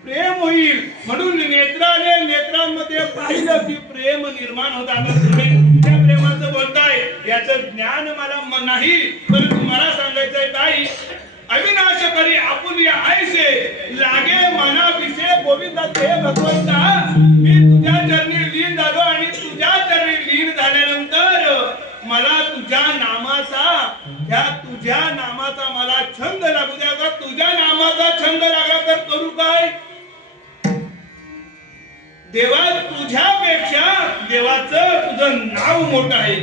प्रेम होईल. म्हणून नेत्राने नेत्रांमध्ये पाहिलं की प्रेम निर्माण होत. आता तुम्ही तुमच्या प्रेमाचं बोलताय, याचं ज्ञान मला नाही, परंतु मला सांगायचंय काय? अविनाश करी आपुलिया आयसे लागे मना पिसे गोविंदा. हे भगवंता, मी तुझ्या चरणी लीन झालो आणि तुझ्या चरणी लीन झाल्यानंतर मला तुझ्या नामाचा मला छंद लागू द्या. का तुझ्या नामाचा छंद लागला तर करू काय? देवा, तुझ्यापेक्षा देवाचं तुझं नाव मोठं आहे.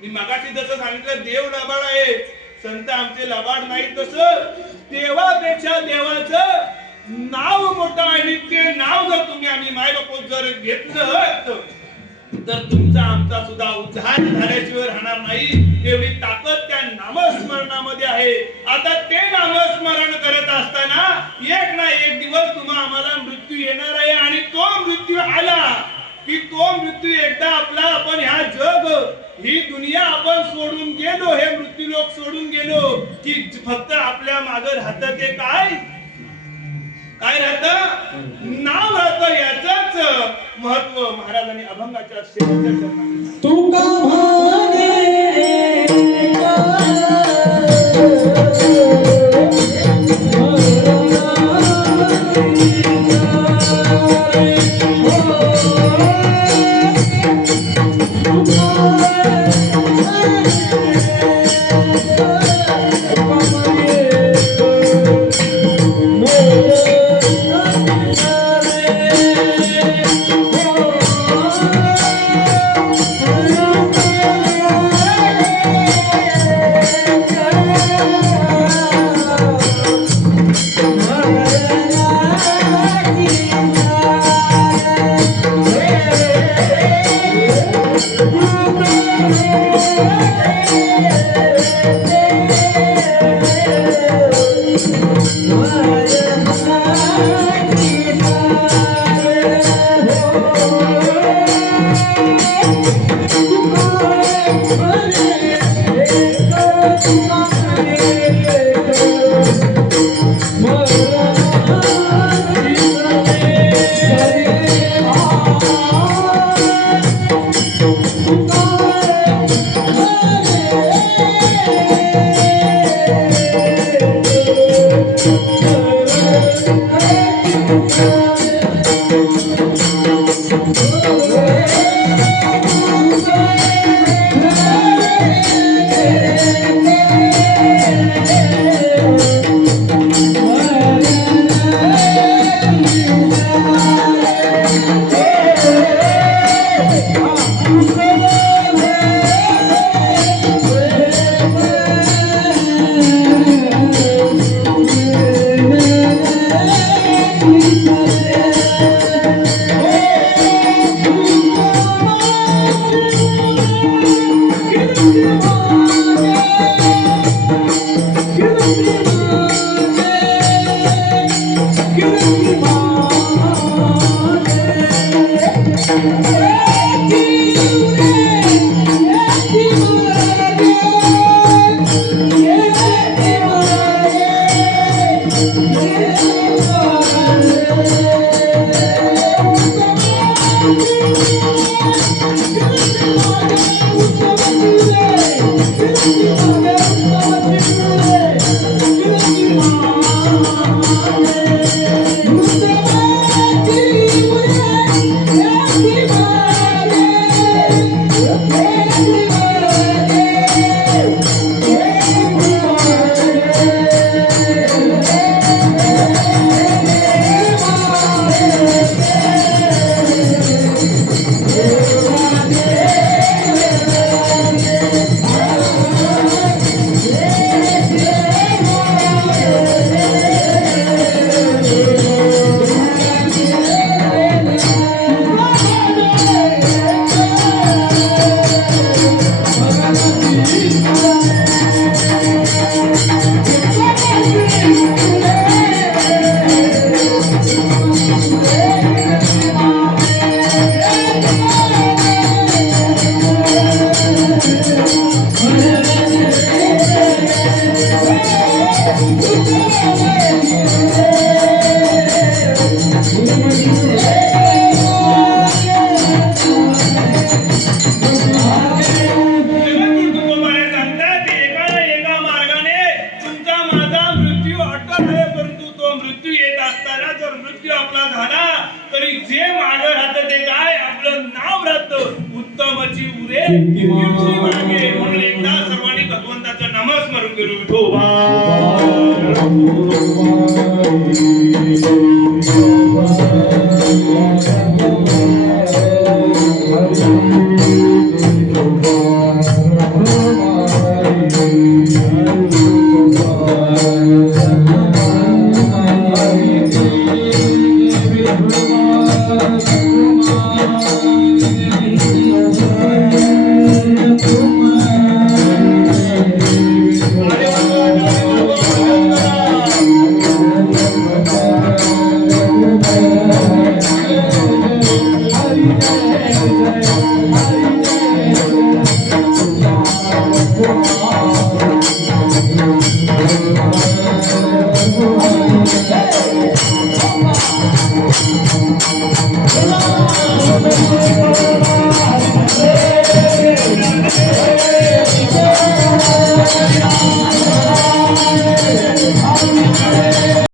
मी मगाशी जसं सांगितलं, देव लबाड आहे, संत आमचे लबाड नाही. तसं देवापेक्षा देवाचं नाव मोठं आहे. आणि ते नाव जर तुम्ही आम्ही माय बाप जर घेतलं तर तुमचा आमचा सुद्धा उद्धार झाल्याशिवाय राहणार नाही. एवढी ताकद त्या नामस्मरणामध्ये आहे. आता ते नामस्मरण करत असताना एक ना एक दिवस तुम्हा आम्हाला मृत्यू येणार आहे. आणि तो मृत्यू आला की तो मृत्यू एकदा आपला आपण ह्या जग, ही दुनिया आपण सोडून गेलो, हे मृत्यू लोक सोडून गेलो की फक्त आपल्या मागे राहतं ते काय? काय राहतं? नाव राहतं. याचंच महत्व महाराजांनी अभंगाच्या शेवटच्या चरणात तुका भाने कीर्ती मागे म्हणून एकदा सर्वांनी भगवंताचं नामस्मरण करू विठोबा